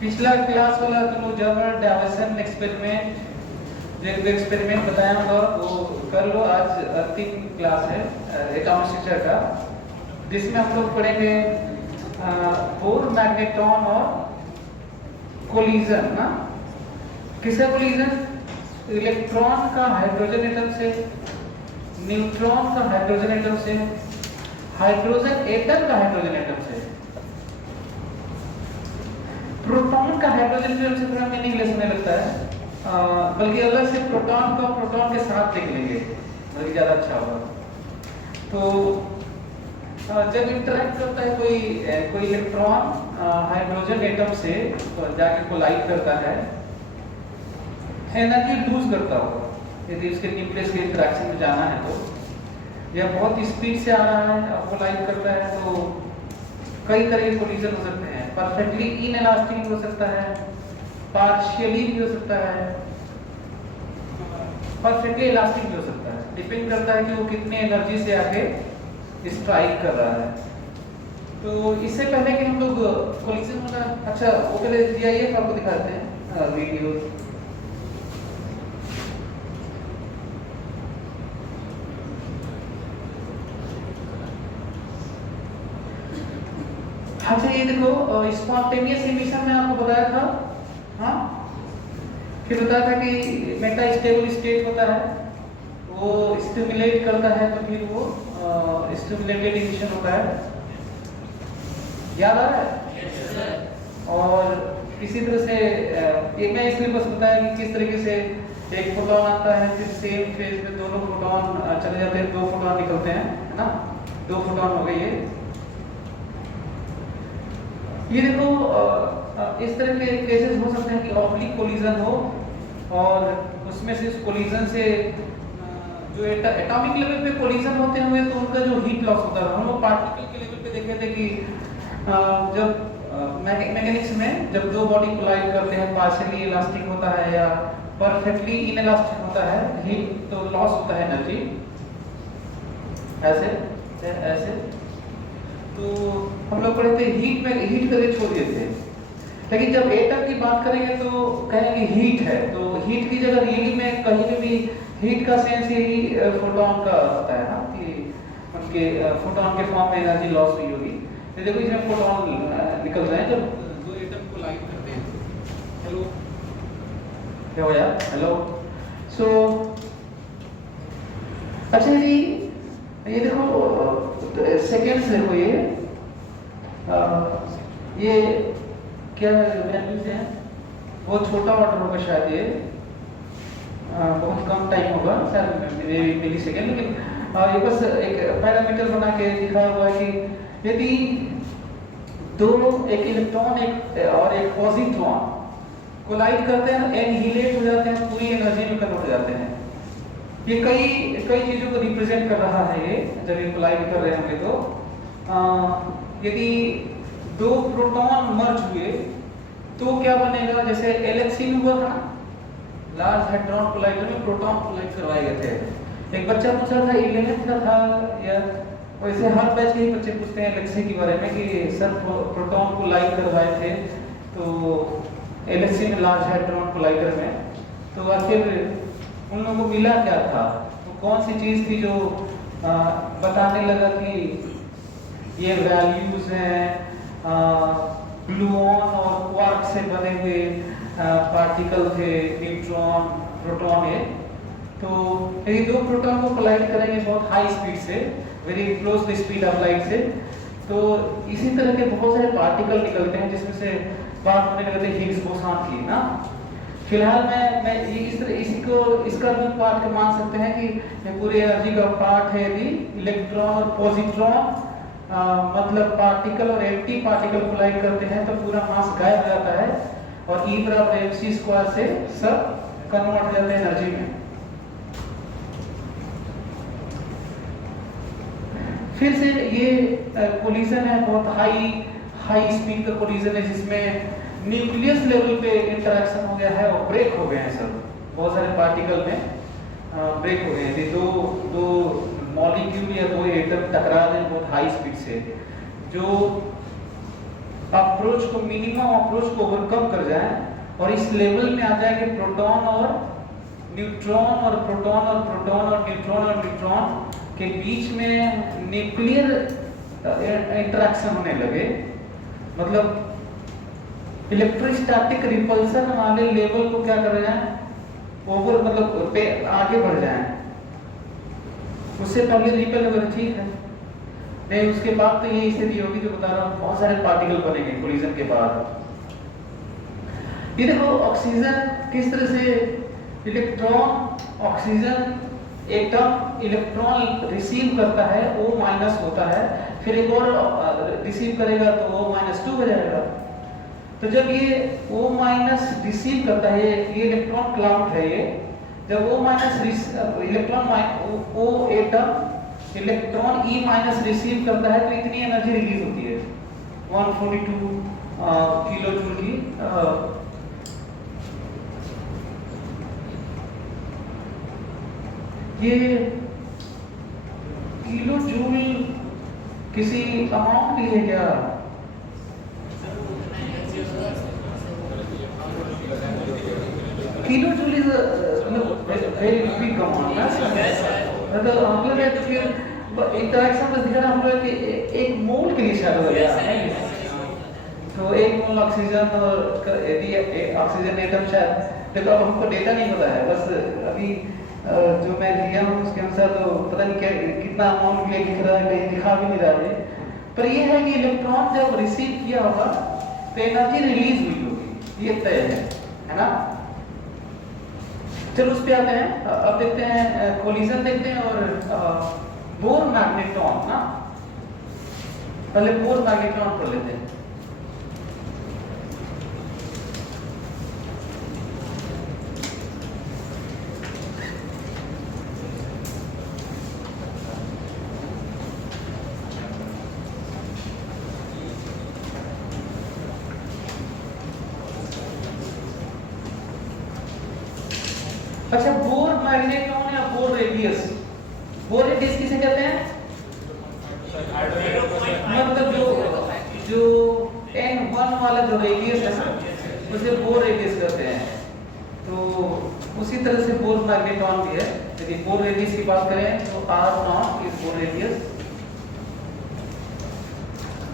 पिछला क्लास वाला तुम लोग जर्मन डायवर्सन एक्सपेरिमेंट जो एक्सपेरिमेंट बताया होगा वो कर लो। आज अंतिम क्लास है एटॉमिक स्ट्रक्चर का, जिसमें हम लोग पढ़ेंगे बोर, मैग्नेट्रॉन और कोलिजन ना। किसका कोलिजन? इलेक्ट्रॉन का हाइड्रोजन एटम से, न्यूट्रॉन का हाइड्रोजन एटम से, हाइड्रोजन एटम का हाइड्रोजन एटम से, प्रोटॉन का हाइड्रोजन एटम से थोड़ा मीनिंगलेस होने लगता है, बल्कि अलग से प्रोटॉन का प्रोटॉन के साथ देख लेंगे, बल्कि ज्यादा अच्छा होगा। तो जब इंटरेक्ट करता है कोई इलेक्ट्रॉन हाइड्रोजन एटम से जाके कोलाइड करता है, एनर्जी लूज करता होगा। यदि उसके न्यूक्लियस के इंटरेक्शन में जाना है तो यह बहुत स्पीड से आ रहा है और कोलाइड करता है, तो कई तरह के कोलिजन हो सकते हैं। परफेक्टली इनइलास्टिक भी हो सकता है, पार्शियली भी हो सकता है, परफेक्टली इलास्टिक भी हो सकता है। डिपेंड करता है कि वो कितनी एनर्जी से आके स्ट्राइक कर रहा है। तो इससे पहले कि हम लोग कोलिजन वाला, अच्छा वो पहले दिया आपको दिखाते हैं वीडियो। अच्छा ये देखो, स्पॉन्टेनियस इमिशन में आपको बताया था, हाँ फिर बताया था कि मेटा स्टेबल स्टेट होता है, वो स्टिमुलेट करता है तो फिर वो स्टिमुलेटेड इमिशन होता है। याद आ रहा है? yes, और इसी तरह से एक मैं इसलिए बस बताया कि किस तरीके से एक फोटोन आता है, फिर सेम फेज में दोनों फोटोन चले जाते हैं, दो फोटोन निकलते हैं, है ना, दो फोटोन हो गए ये देखो। इस तरह के केसेस हो सकते हैं कि ऑब्लिक कोलिजन हो, और उसमें से उस कोलिजन से जो एटॉमिक लेवल पे कोलिजन होते हुए तो उनका जो हीट लॉस होता है, हम लोग पार्टिकल के लेवल पे देखे थे कि जब मैकेनिक्स में जब दो बॉडी कोलाइड करते हैं, पार्शियली इलास्टिक होता है या परफेक्टली इनइलास्टिक होता है, हीट तो लॉस होता है एनर्जी, ऐसे ऐसे। तो हम लोग पढ़े थे हीट करके छोड़ दिए थे, लेकिन जब एटम की बात करेंगे तो कहेंगे हीट है, तो हीट की जगह रियली में कहीं भी हीट का सेंस यही फोटोन का होता है ना, कि उनके फोटोन के फॉर्म में एनर्जी लॉस हुई होगी। तो देखो इसमें फोटोन निकल रहे हैं जब दो एटम कोलाइड करते हैं। हेलो क्या हो यार, हेलो। सो अच्छा जी, ये देखो सेकेंड्स देखो, ये क्या वैल्यूज है, बहुत छोटा ऑर्डर होगा शायद, ये बहुत कम टाइम होगा शायद मिली सेकेंड, लेकिन ये बस एक पैरामीटर बना के दिखा हुआ है कि यदि एक इलेक्ट्रॉन और एक पॉजिट्रॉन कोलाइड करते हैं, एनहिलेट हो जाते हैं, पूरी एनर्जी में कन्वर्ट हो जाते हैं। ये कई चीजों को रिप्रेजेंट कर रहा है ये, जब ये कोलाइड कर रहे होंगे तो यदि दो प्रोटॉन मर्ज हुए तो क्या बनेगा, जैसे LHC में हुआ था ना, लार्ज हैड्रॉन कोलाइडर में प्रोटॉन कोलाइड करवाए गए थे। एक बच्चा पूछ रहा था 11th का था, या वैसे हर बैच के ही बच्चे पूछते हैं LHC के बारे में कि सर प्रोटॉन कोलाइड करवाए थे तो LHC में, लार्ज हैड्रॉन कोलाइडर में, तो आखिर उन लोगों को मिला क्या था, तो कौन सी चीज थी जो बताने लगा कि ये वैल्यूज हैं ग्लूऑन और क्वार्क से बने हुए पार्टिकल थे, न्यूट्रॉन प्रोटॉन है। तो यदि दो प्रोटॉन को कोलाइड करेंगे बहुत हाई स्पीड से, very close to speed of light से, तो इसी तरह के बहुत सारे पार्टिकल निकलते हैं, जिसमें से बात होने लगती है हिग्स बोसॉन की ना। फिलहाल मैं इसका भी पार्ट मान सकते हैं कि ये पूरी एनर्जी का पार्ट है। यदि इलेक्ट्रॉन और पॉजिट्रॉन मतलब पार्टिकल और एंटी पार्टिकल कोलाइड करते हैं तो पूरा मास गायब हो जाता है, और E बराबर mc² से सब कन्वर्ट हो जाते हैं एनर्जी में। फिर से ये कोलिजन है, बहुत हाई स्पीड का कोलिजन है, जिसमें न्यूक्लियस लेवल पे इंटरेक्शन हो गया है और ब्रेक हो गए हैं सब, बहुत सारे पार्टिकल में ब्रेक हो गए हैं। दो मॉलिक्यूल या दो एटम टकरा रहे हैं बहुत हाई स्पीड से, जो अप्रोच को, मिनिमम अप्रोच को ओवरकम कर जाए और इस लेवल में आ जाए कि प्रोटॉन और न्यूट्रॉन और प्रोटॉन और प्रोटॉन और न्यूट्रॉन और न्यूट्रॉन के बीच में न्यूक्लियर इंटरेक्शन होने लगे, मतलब इलेक्ट्रोस्टैटिक रिपल्सन वाले लेवल को क्या कर जाए, ओवर मतलब आगे बढ़ जाए। उससे पहले रिपेल वगैरह ठीक है, नहीं उसके बाद तो ये स्थिति होगी जो बता रहा हूँ, बहुत सारे पार्टिकल बनेंगे कोलिजन के बाद। ये देखो ऑक्सीजन किस तरह से electron, oxygen atom electron receive करता है, O माइनस होता है, फिर एक और रिसीव करेगा तो O माइनस 2 हो जाएगा। तो जब ये O माइनस रिसीव करता है, ये इलेक्ट्रॉन क्लाउड है, ये जब O minus electron O atom electron E minus receive करता है तो इतनी एनर्जी रिलीज होती है 142 किलो जूल की। ये किलो जूल किसी अमाउंट के लिए क्या, kilo joule is very big amount है, मतलब हम लोग तो फिर इंटरेक्शन में दिखा हम लोग कि एक मोल के लिए शायद हो गया, तो एक मोल ऑक्सीजन और यदि ऑक्सीजन एटम शायद, देखो अब हमको डेटा नहीं पता है, बस अभी जो मैं लिया हूँ उसके अनुसार तो पता नहीं क्या कितना अमाउंट में लिख रहा है, कहीं दिखा भी नहीं रहा है, पर ये है कि इलेक्ट्रॉन जब रिसीव किया होगा तो एनर्जी रिलीज हुई होगी, ये तय है ना। चलो उस पे आते हैं, अब देखते हैं कोलिजन देखते हैं और बोर मैग्नेट्रॉन ना, पहले बोर मैग्नेट्रॉन पढ़ लेते हैं। अच्छा, बोर मैग्नेट्रॉन या बोर रेडियस, बोर रेडियस किसे कहते हैं, मतलब जो N1 वाला जो रेडियस है ना उसे बोर रेडियस कहते हैं। तो उसी तरह से बोर मैग्नेट्रॉन भी है। यदि बोर रेडियस की बात करें तो R0 is bore radius,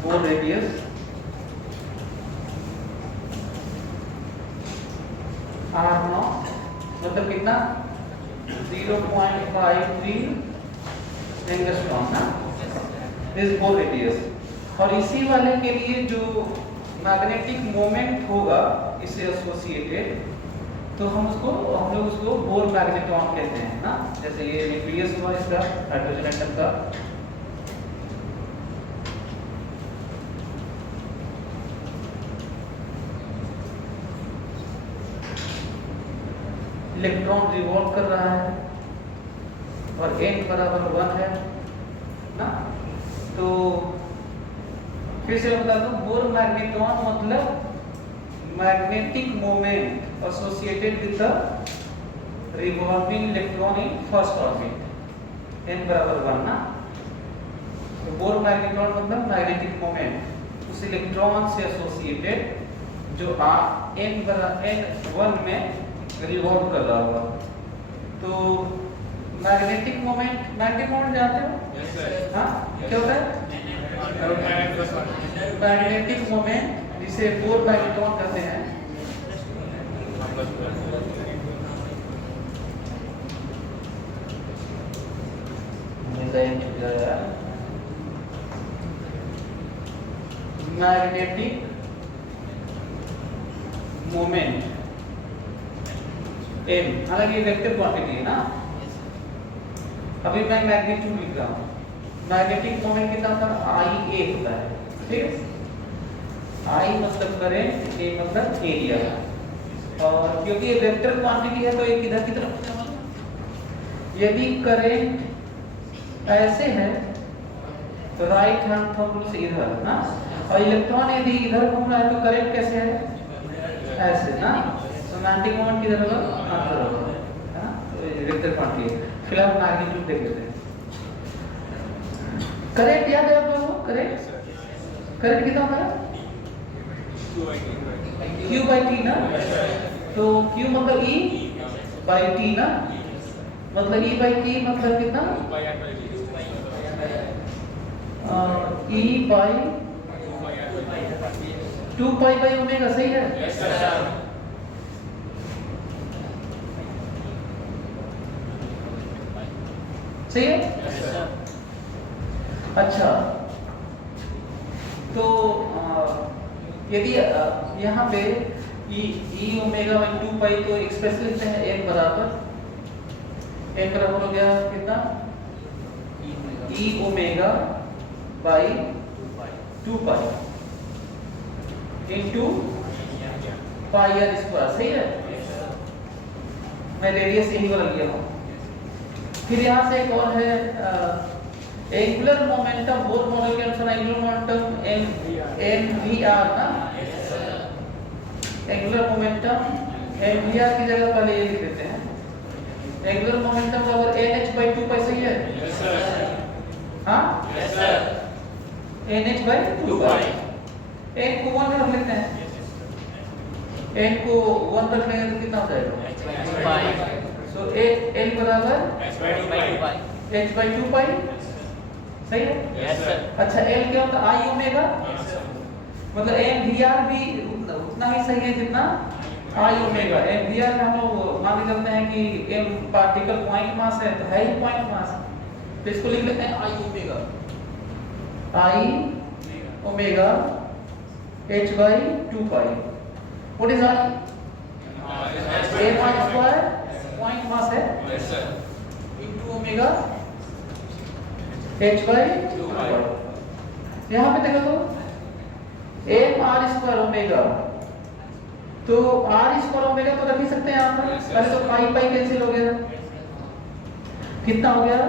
bore radius R0 मतलब कितना 0.53 एंगस्ट्रॉम ना, इस बोर रेडियस। और इसी वाले के लिए जो मैग्नेटिक मोमेंट होगा इससे एसोसिएटेड, तो हम लोग उसको बोर मैग्नेट्रॉन कहते हैं ना। जैसे ये न्यूक्लियस हुआ इसका, हाइड्रोजन एटम का, इलेक्ट्रॉन रिवॉल्व कर रहा है और n बराबर 1 है ना। तो फिर से बता दूं, बोर मैग्नेट्रॉन मतलब magnetic moment associated with the revolving electron in first orbit, n बराबर 1 ना। तो बोर मैग्नेट्रॉन मतलब मैग्नेटिक मोमेंट उस इलेक्ट्रॉन से एसोसिएटेड जो n1 में रिवॉल्व कर रहा होगा। तो मैग्नेटिक मोमेंट, मैग्नेटिक मोमेंट जानते हो? हाँ, क्या होता है मैग्नेटिक मोमेंट, जिसे बोर मैग्नेट्रॉन कहते हैं। मैग्नेटिक मोमेंट m, हालांकि ये वेक्टर क्वांटिटी है ना। अभी मैं मैग्नीट्यूड लिख रहा हूँ, मैग्नेटिक मोमेंट कितना था, IA होता है, ठीक है। I मतलब करंट, A मतलब एरिया, और क्योंकि ये वेक्टर क्वांटिटी है तो एक इधर की तरफ होने वाला। यदि करंट ऐसे है तो राइट हैंड थंब रूल से इधर ना, और इलेक्ट्रॉन यदि इधर घूम रहा है तो करंट कैसे है, ऐसे ना। तो मैग्नेटिक मोमेंट किधर होगा, अंदर होगा, है ना। तो वेक्टर क्वांटिटी है। फिलहाल मैग्नीट्यूड देख लेते हैं। करंट याद है आप लोगों को, करंट कितना होता है, Q by T ना, तो Q मतलब E by T ना, मतलब E by T मतलब कितना, E by 2 pi by omega, सही है? सही है? अच्छा, तो यदि यहाँ पे ई ओमेगा बाई 2 पाई तो एक्सप्रेस लिखते हैं n बराबर हो गया कितना, E omega by 2 pi into pi R square, सही है? मैं रेडियस यही वाला लिया हूँ। फिर यहाँ से एक और है एंगुलर मोमेंटम, बोथ मॉडल के अनुसार एंगुलर मोमेंटम एनवीआर ना, एंगुलर मोमेंटम एनवीआर की जगह पहले ये लिख देते हैं, एंगुलर मोमेंटम बराबर एनएच बाई 2 पाई, सही है? हाँ, एनएच बाई 2 पाई, एन को 1 रख लेते हैं, एन को 1 रख लेंगे तो कितना हो जाएगा, सो एल बराबर एच बाई 2 पाई, सही है? Yes sir. अच्छा, एल क्या होता है, आई ओमेगा, मतलब एम वी आर भी उतना ही सही है जितना आई ओमेगा। एम वी आर हम लोग मान के चलते हैं कि एम पार्टिकल पॉइंट मास है, तो है ही पॉइंट मास, तो इसको लिख लेते हैं I omega, I omega h by 2 pi. What is I? M I square point mass है, yes sir, into omega h by 2 pi. यहाँ पे देखो तो एम आर स्क्वायर ओमेगा, तो आर स्क्वायर ओमेगा तो रख ही सकते हैं यहाँ पर, पहले तो पाई पाई कैंसिल हो गया, कितना हो गया,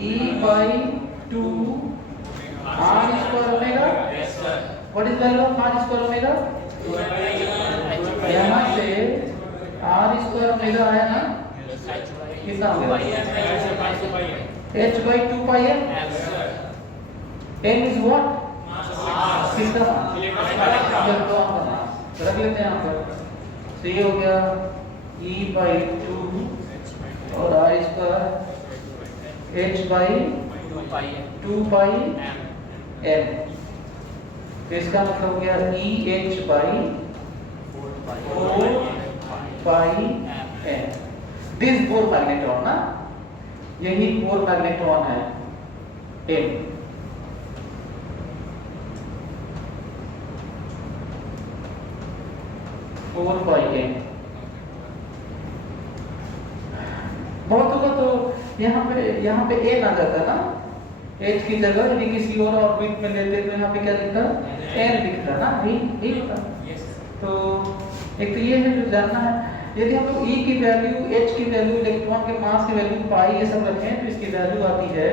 e by 2 R square omega, what is value of R square omega, यहाँ से आर स्क्वायर ओमेगा आया ना, कितना हो गया, h by 2 pi m, m is what, किसका इलेक्ट्रॉन का मास, रख लेते हैं यहाँ पर, तो ये हो गया e by 2 और r square h by 2 pi m, तो इसका मतलब हो गया e h by 4 pi m। This bore magnetron ना, यही बोर मैग्नेट्रॉन है M। फोर बाई M बहुत होगा तो यहाँ पे N आ जाता ना, H की जगह यदि किसी और ऑर्बिट में लेते तो यहाँ पे क्या लिखता, N लिखता ना, यही होता। तो एक तो ये है जो जानना है, यदि हम लोग E की वैल्यू, H की वैल्यू, इलेक्ट्रॉन के मास की वैल्यू, पाई ये सब रखें तो इसकी वैल्यू आती है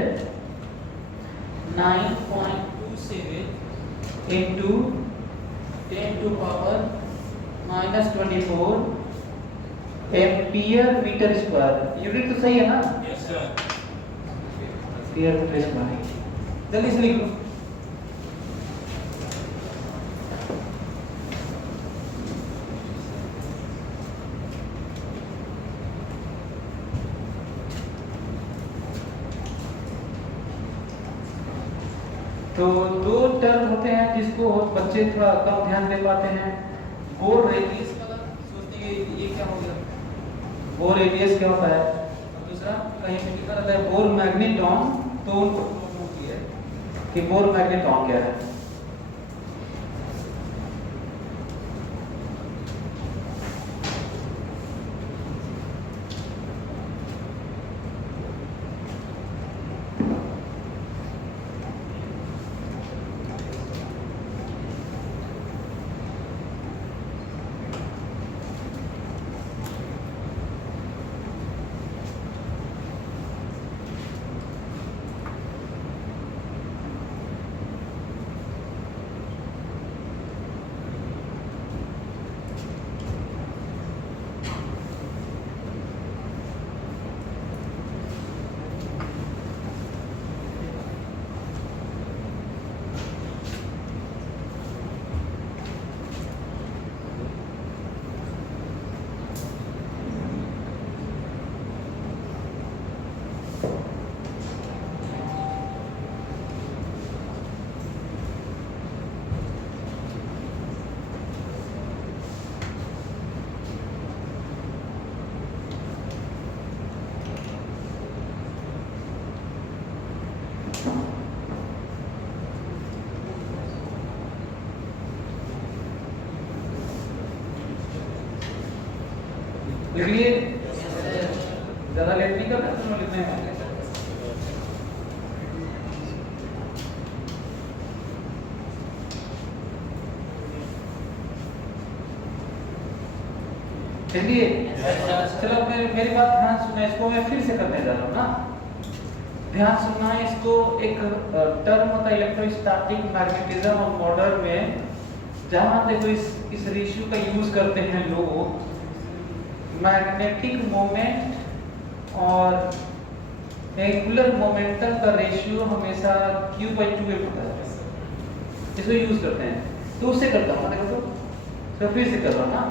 9.27 into 10 to power -24 ampere metre square. Unit तो सही है ना? Yes sir. Ampere metre square, जल्दी से लिख लो। तो दो टर्म होते हैं जिसको बच्चे थोड़ा कम ध्यान दे पाते हैं। बोर रेडियस का सोचते हैं ये क्या हो गया, बोर रेडियस क्या होता है, और दूसरा कहीं पे लिखा रहता है बोर मैग्नेट्रॉन, तो उनको पूछती है कि बोर मैग्नेट्रॉन क्या है। लिख लिए? ज्यादा लेट नहीं करना, तुम लिखने में चलिए। चलो मेरी बात ध्यान सुनना, इसको मैं फिर से करने जा रहा हूँ ना, ध्यान सुनना। इसको एक टर्म होता है इलेक्ट्रोस्टैटिक मैग्नेटिज्म और मॉडर्न में, जहां देखो इस रेशियो का यूज करते हैं लोग, मैग्नेटिक मोमेंट और एंगुलर मोमेंटम का रेशियो हमेशा q/2a होता है, इसको यूज करते हैं। तो उससे करता हूँ, देखो तो फिर से कर रहा हूँ ना,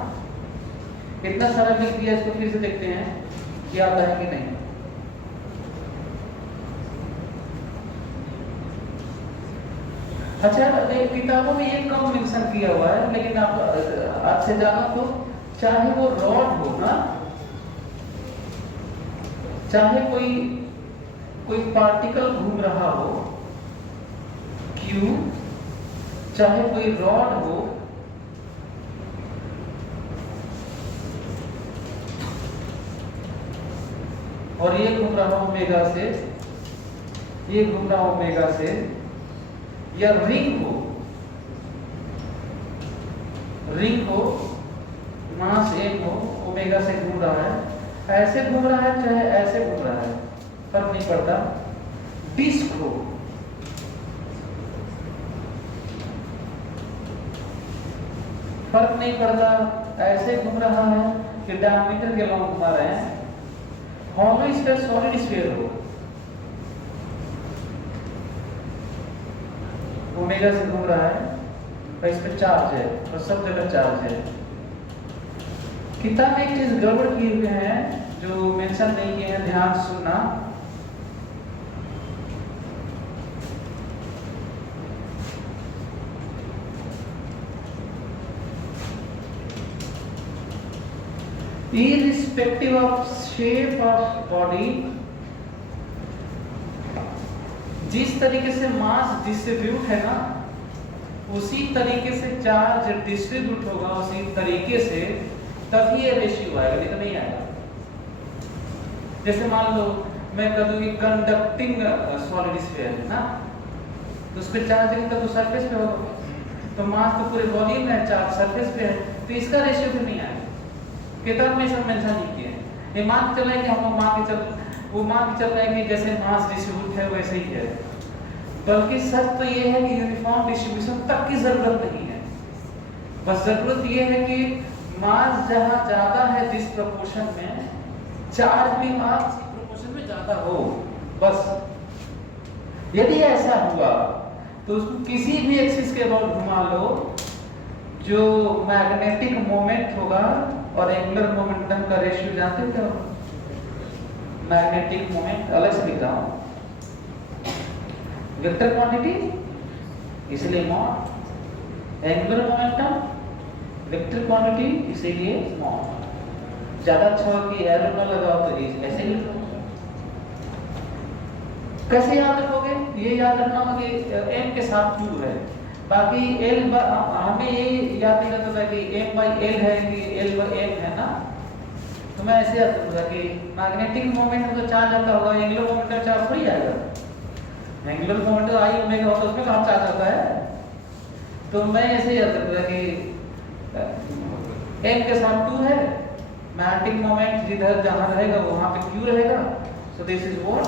इतना सारा लिख दिया, इसको फिर से देखते हैं कि आता है कि नहीं। अच्छा, किताबों में ये कम मेंशन किया हुआ है, लेकिन आप आज से जानो तो, चाहे वो रॉड हो ना, चाहे कोई पार्टिकल घूम रहा हो Q, चाहे कोई रॉड हो, और ये घूम रहा ओमेगा से, ये घूम रहा ओमेगा से, या रिंग हो मास m हो, ओमेगा से घूम रहा है, ऐसे घूम रहा है चाहे ऐसे घूम रहा है, फर्क नहीं पड़ता। डिस्क हो, फर्क नहीं पड़ता, ऐसे घूम रहा है कि डायमीटर के लॉन्ग घुमा रहे हैं। हॉलो स्फीयर, सॉलिड स्फीयर हो, ओमेगा से घूम रहा है और इस पे चार्ज है और सब जगह चार्ज है। किताब में एक चीज गड़बड़ किए हुए हैं जो मेंशन नहीं किए हैं, ध्यान सुनना। Irrespective of shape of body, जिस तरीके से मास डिस्ट्रीब्यूट है ना, उसी तरीके से चार्ज डिस्ट्रीब्यूट होगा, उसी तरीके से तभी ये रेशियो आएगा, नहीं तो नहीं आएगा। जैसे मान लो मैं कह दूं कि कंडक्टिंग सॉलिड स्फीयर है ना, तो उस पर चार्ज नहीं तो सरफेस पे होगा, तो मास तो पूरे वॉल्यूम में, चार्ज सरफेस पे है, तो इसका रेशियो फिर नहीं आएगा। किताब में सब मेंशन नहीं किया है। ये मान के चल रहा है कि हम मान के चल रहा है कि जैसे मास डिस्ट्रीब्यूट है वैसे ही है, बल्कि सच तो ये है कि यूनिफॉर्म डिस्ट्रीब्यूशन तक की जरूरत नहीं है। बस जरूरत ये है कि मास जहां ज्यादा है डिस्प्रोपोर्शन में, चार्ज भी मास प्रोपोर्शन में ज्यादा हो। बस यदि ऐसा हुआ तो उसको किसी भी एक्सिस के अबाउट घुमा लो, जो मैग्नेटिक मोमेंट होगा और एंगुलर मोमेंटम का रेशियो जानते हो? मैग्नेटिक मोमेंट अलग से लिख रहा हूं, वेक्टर क्वांटिटी इसलिए mod, angular momentum vector quantity इसीलिए मॉड। ज्यादा अच्छा हो कि एरो ना लगाओ तो ऐसे ही लिखो। कैसे याद रखोगे? ये याद रखना होगा कि m के साथ q है, बाकी l हमें ये याद नहीं रहता था कि m/l है कि l/m है ना, तो मैं ऐसे याद रखूंगा कि मैग्नेटिक मोमेंट में तो चार्ज आता होगा, एंगुलर मोमेंट में चार्ज थोड़ी आएगा। एंगुलर मोमेंट तो i ओमेगा होता है, उसमें कहाँ चार्ज आता है? तो मैं ऐसे याद रखूंगा कि m के साथ 2 है, मैग्नेटिक मोमेंट जिधर जहां रहेगा वहां पे q रहेगा, so this is what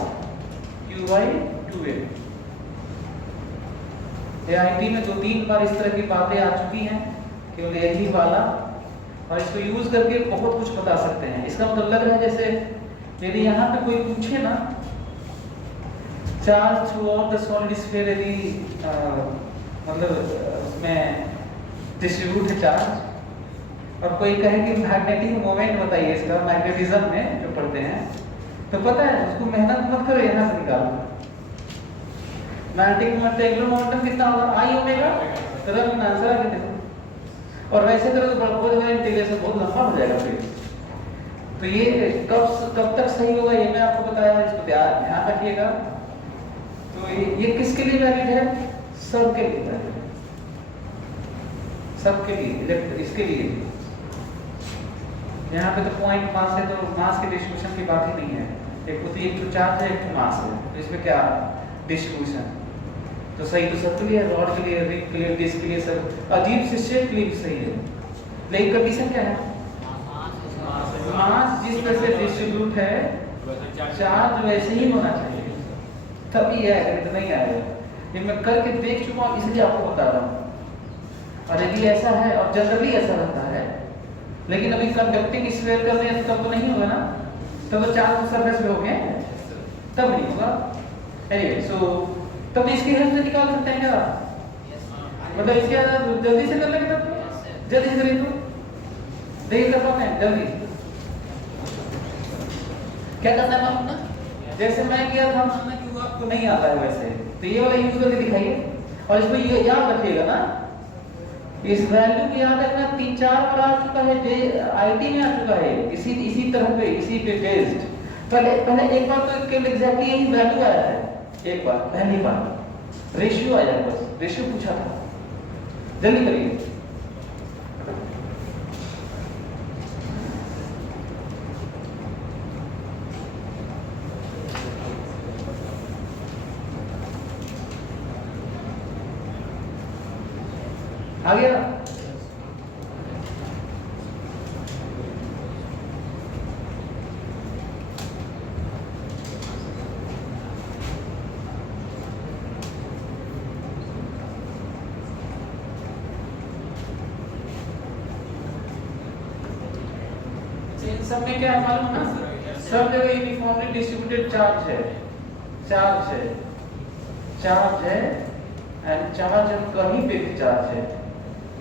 q/2a। IT में 2-3 बार इस तरह की बातें आ चुकी हैं, केवल यही वाला, और इसको यूज करके बहुत कुछ बता सकते हैं। इसका मतलब लग रहा है जैसे यदि यहाँ पे कोई पूछे ना, charge through out the solid sphere, यदि मतलब उसमें डिस्ट्रीब्यूट है चार्ज, और कोई कहे कि मैग्नेटिक मोमेंट बताइए इसका, मैग्नेटिज्म में जो पढ़ते हैं, तो पता है उसको मेहनत मत करो, यहाँ से निकालो। मैग्नेटिक मोमेंट एंगुलर मोमेंटम कितना होगा? i ओमेगा, तो रफ आंसर आ गया। और वैसे करो तो बहुत बड़ा इंटीग्रेशन बहुत लंबा हो जाएगा फिर। तो ये कब तक सही होगा ये मैं आपको बताया, इसको ध्यान रखिएगा। तो ये किसके लिए वैलिड है? सबके लिए वैलिड है, सबके लिए, इसके लिए। यहाँ पे तो पॉइंट मास है, तो मास के डिस्ट्रीब्यूशन की बात ही नहीं है। एक होती है, एक तो चार्ज है, एक तो मास है, तो इसमें क्या डिस्ट्रीब्यूशन। तो सही तो सब के लिए, रॉड के लिए, रिंग के लिए, डिस्क के लिए, सब अजीब से शेप के लिए भी सही है। लेकिन कंडीशन क्या है, मास जिस तरह से डिस्ट्रीब्यूट है चार्ज वैसे ही होना चाहिए, तभी है, अगर तो नहीं आएगा। ये मैं करके देख चुका हूँ इसलिए आपको बता रहा हूँ। और यदि ऐसा है, और जनरली ऐसा रहता है, लेकिन अभी कंडक्टिंग स्फीयर कर रहे हैं तब तो नहीं होगा ना, तब तो चार्ज सरफेस पे हो गए, तब नहीं होगा। एनीवे, सो तब इसकी हेल्प से निकाल सकते हैं क्या, मतलब इसके जल्दी से कर लेंगे, तब जल्दी से करें तो देखिए कर पाते हैं जल्दी। क्या करना है मालूम ना, जैसे मैं किया था, मानना कि वो आपको नहीं आता है वैसे, तो ये वाला यूज करके दिखाइए। और इसको ये याद रखिएगा ना, इस वैल्यू को याद रखना, 3-4 बार आ चुका है, आईटी में आ चुका है, इसी तरह पे, इसी पे बेस्ड। पहले एक बार तो केवल एग्जैक्टली यही वैल्यू आया है, एक बार पहली बार रेशियो आया, बस रेशियो पूछा था। जल्दी करिए। आ गया? इन सब में क्या है मालूम ना, सब जगह यूनिफॉर्मली डिस्ट्रीब्यूटेड चार्ज है, चार्ज है, चार्ज है, एंड चार्ज कहीं पे भी चार्ज है,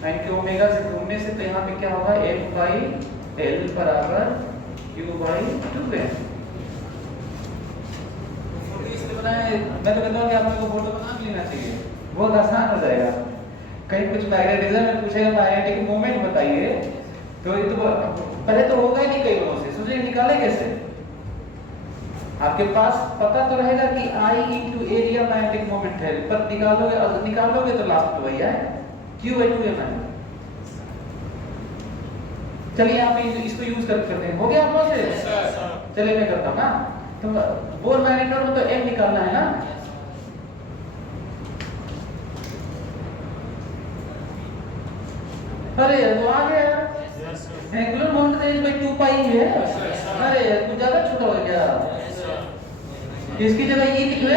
एंड ओमेगा से घूमने से, तो यहाँ पे क्या होगा, F/L बराबर U/2 है। फोटो इसलिए बनाया, मैं तो कहता हूँ कि आप लोगों को फोटो बना लेना चाहिए, बहुत आसान हो जाएगा। कहीं कुछ मैग्नेटिज्म में पूछेगा, मैग्नेटिक मोमेंट बताइए, तो ये तो पहले तो होगा ही नहीं कई बारों से, सोचिए निकाले कैसे। आपके पास पता तो रहेगा कि I into area magnetic moment है, पर निकालोगे तो लास्ट तो वही है, Q/2 है। चलिए आप इसको यूज करते हैं, हो गया आप लोगों से? चलिए मैं करता हूँ ना, तो बोर मैग्नेटोर में तो M निकालना है ना, अरे तो आ गया, एंगुलर मोमेंट भाई 2π है। अरे कुछ ज्यादा छोटा हो गया, इसकी जगह ये लिख ले,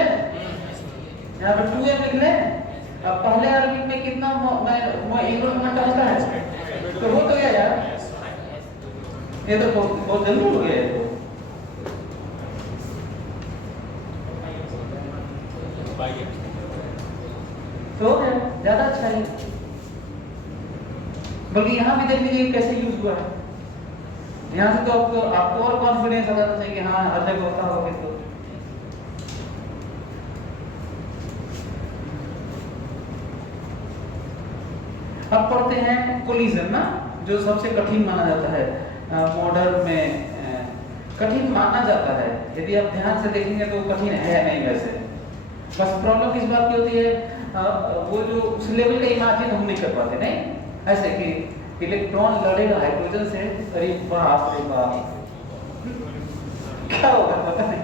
यहाँ पर 2m लिख ले। अब पहले आर्गुमेंट में कितना एंगुलर मोमेंट होता है, तो वो तो गया यार, ये तो बहुत जल्दी हो गया है। तो ज्यादा अच्छा है, बल्कि यहाँ भी देख लीजिए कैसे यूज हुआ है। यहाँ से तो आपको और कॉन्फिडेंस आ जाता है कि हाँ हर जगह होता होगा। तो अब पढ़ते हैं कोलिजन ना, जो सबसे कठिन माना जाता है मॉडर्न में, कठिन माना जाता है। यदि आप ध्यान से देखेंगे तो कठिन है नहीं वैसे, बस प्रॉब्लम किस बात की होती है, वो जो उस लेवल का इमेजिन हम नहीं कर पाते। नहीं ऐसे कि इलेक्ट्रॉन लड़ेगा हाइड्रोजन से, अरे बाप रे बाप क्या होगा पता नहीं।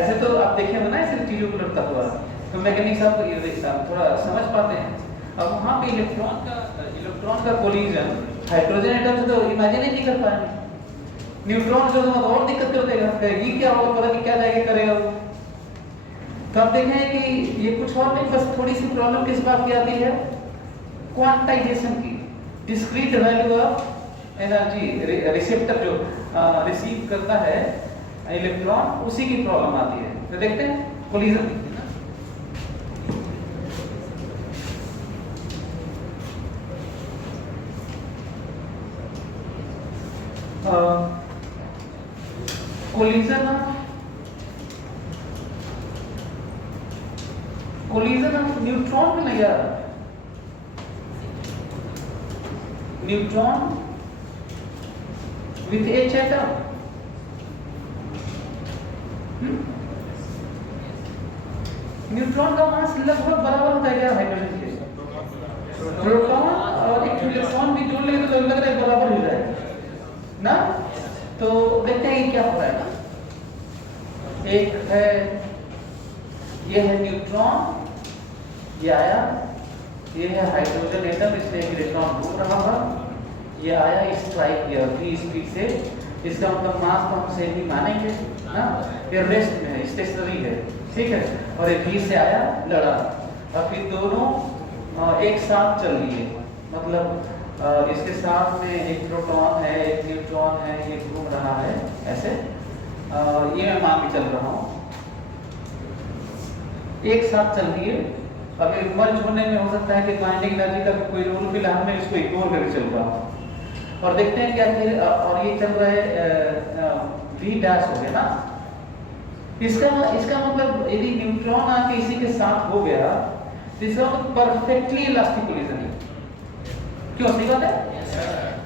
ऐसे तो आप देखे हो ना ऐसे चीजों को लड़ता हुआ, तो मैकेनिक्स आप थोड़ा समझ पाते हैं। अब वहाँ पे इलेक्ट्रॉन का कोलिजन हाइड्रोजन एटम से तो इमेजिन ही नहीं कर पाएंगे। न्यूट्रॉन जो तो और दिक्कत कर देगा, ये क्या होगा पता नहीं क्या जाके करेगा वो। तो आप देखें कि ये कुछ और नहीं, बस थोड़ी सी प्रॉब्लम किस बात की आती है, क्वांटाइजेशन की। Discrete value of energy, receptor जो रिसीव करता है इलेक्ट्रॉन, उसी की प्रॉब्लम आती है। तो देखते हैं कोलिजन कोलिजन ऑफ न्यूट्रॉन में नहीं यार, neutron with H atom. Neutron का मास लगभग बराबर होता है क्या हाइड्रोजन के? प्रोटॉन और एक इलेक्ट्रॉन भी जोड़ लेंगे तो लग रहा है बराबर हो जाएगा। ना। तो देखते हैं क्या हो रहा है ना। एक है, ये है न्यूट्रॉन, ये आया, ये है हाइड्रोजन एटम, इसमें एक इलेक्ट्रॉन घूम रहा था, ये आया, स्ट्राइक किया v स्पीड से, इसका मतलब मास को हम सेम ही मानेंगे ना। ये रेस्ट में है, स्टेशनरी है, ठीक है। और ये v से आया, लड़ा, और फिर दोनों एक साथ चल लिए, मतलब इसके साथ में एक प्रोटॉन है, एक न्यूट्रॉन है, ये घूम रहा है ऐसे, ये मैं मान के चल रहा हूँ, एक साथ चल दिए। अगर मर्ज होने में हो सकता है कि बाइंडिंग एनर्जी का कोई रोल, फिलहाल मैं इसको इग्नोर करके चल रहा हूँ। और देखते हैं क्या फिर, और ये चल रहा है v डैश हो गया ना। इसका मतलब यदि न्यूट्रॉन आके इसी के साथ हो गया तो इसका मतलब परफेक्टली इलास्टिक कोलिजन है। क्यों सही बात है?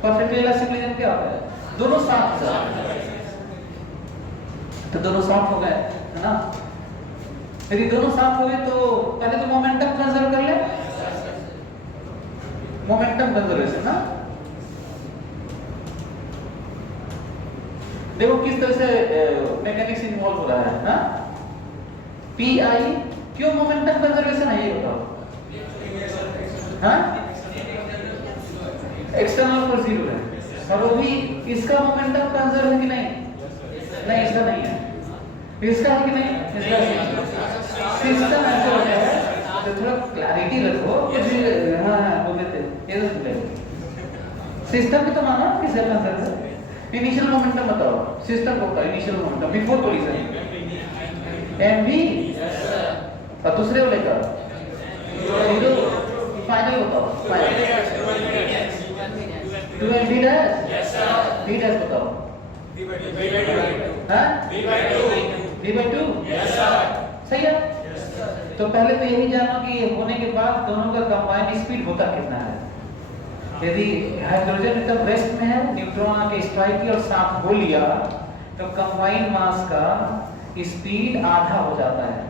परफेक्टली इलास्टिक कोलिजन क्या होता है? दोनों साथ, तो दोनों साथ हो गए है ना। यदि दोनों साथ हो गए तो पहले तो मोमेंटम कंजर्व कर ले, मोमेंटम कंजर्वेशन ना। देखो किस तरह से मैकेनिक्स इन्वॉल्व हो रहा है ना। पीआई क्यों मोमेंटम कंजर्वेशन है ये बताओ? हाँ, एक्सटर्नल पर जीरो है, और वो भी इसका मोमेंटम कंजर्व है कि नहीं? नहीं, इसका नहीं है। इसका है कि नहीं? इसका सिस्टम ऐसे होता है, तो थोड़ा क्लैरिटी रखो। हाँ बोल देते ये तो सुन सिस्टम भी तो मानो किसका कंजर्व है। इनिशियल मोमेंटम बताओ, सिस्टम को initial momentum before collision MV, और दूसरे वाले का जीरो, फाइनल बताओ, final 2 MV dash, V dash बताओ, हाँ v/2, सही है। तो पहले तो यही जानो कि होने के बाद दोनों का कंबाइंड स्पीड होता कितना है। यदि हाइड्रोजन एटम रेस्ट में है, न्यूट्रॉन आके स्ट्राइक किया और साथ हो लिया, तो कंबाइंड मास का स्पीड आधा हो जाता है।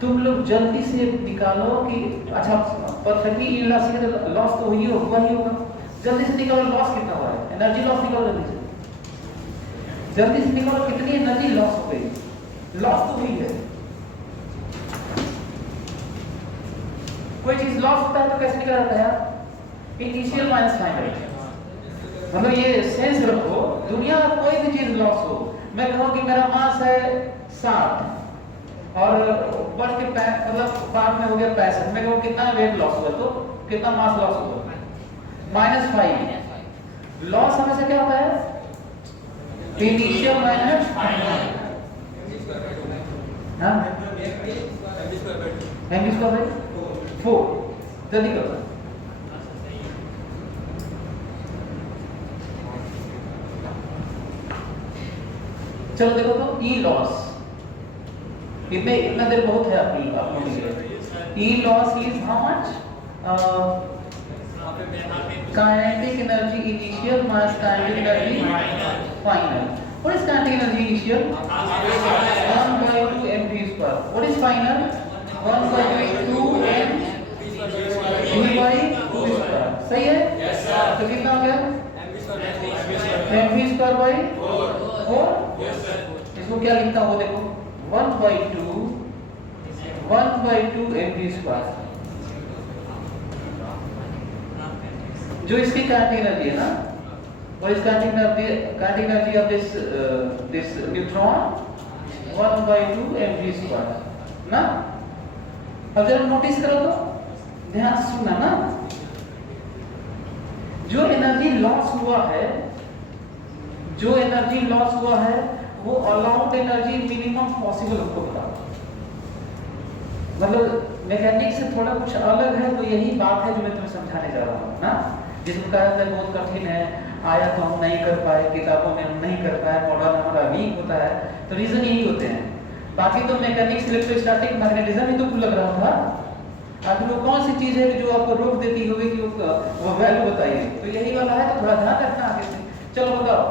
तुम लोग जल्दी से निकालो कि अच्छा परफेक्टली इलास्टिक लॉस तो हुआ ही होगा। जल्दी से निकालो लॉस कितना हुआ है, एनर्जी लॉस निकालो जल्दी से निकालो कितनी एनर्जी लॉस हो गई। लॉस तो हुई है, कोई चीज लॉस होता है तो कैसे निकल जाता है? Initial minus final. मतलब ये सेंस रखो, दुनिया में कोई भी चीज लॉस हो, मैं कहूँ कि मेरा मास है 60 और बढ़ के मतलब बाद में हो गया 65, मैं कहूँ कितना वेट लॉस हुआ, तो कितना मास लॉस हुआ? -5। लॉस हमेशा क्या होता है? Initial minus final. हाँ, एम स्क्वायर 4। जल्दी करो। चलो देखो तो ई लॉस, इतना देर बहुत है आपके लिए। E loss is how much? Kinetic energy initial minus kinetic energy final. What is kinetic energy initial? 1/2 mv². What is final? 1/2 mv/2². सही है? Yes sir. तो कितना हो गया? mv²/4। Yes sir. इसको क्या लिखता हूँ देखो, 1/2 mv², जो इसकी काइनेटिक एनर्जी है ना, what is kinetic energy of this neutron? 1/2 mv² ना। अब जरा नोटिस करो तो, ध्यान से सुनना ना। जो एनर्जी लॉस हुआ है, जो एनर्जी लॉस हुआ है वो अलाउड एनर्जी मिनिमम पॉसिबल हमको बताओ। मतलब मैकेनिक्स से थोड़ा कुछ अलग है, तो यही बात है जो मैं तुम्हें समझाने जा रहा हूँ ना। जिसको कहा जाता है बहुत कठिन है, आया तो हम नहीं कर पाए, किताबों में हम नहीं कर पाए, मॉडल हमारा वीक होता है, तो रीजन यही होते हैं। बाकी तो मैकेनिक्स इलेक्ट्रोस्टैटिक मैग्नेटिज्म ही तो लग रहा था। आखिर वो कौन सी चीज है जो आपको रोक देती होगी कि वो वैल्यू बताइए, तो यही वाला है, तो थोड़ा ध्यान रखना आगे से। चलो बताओ,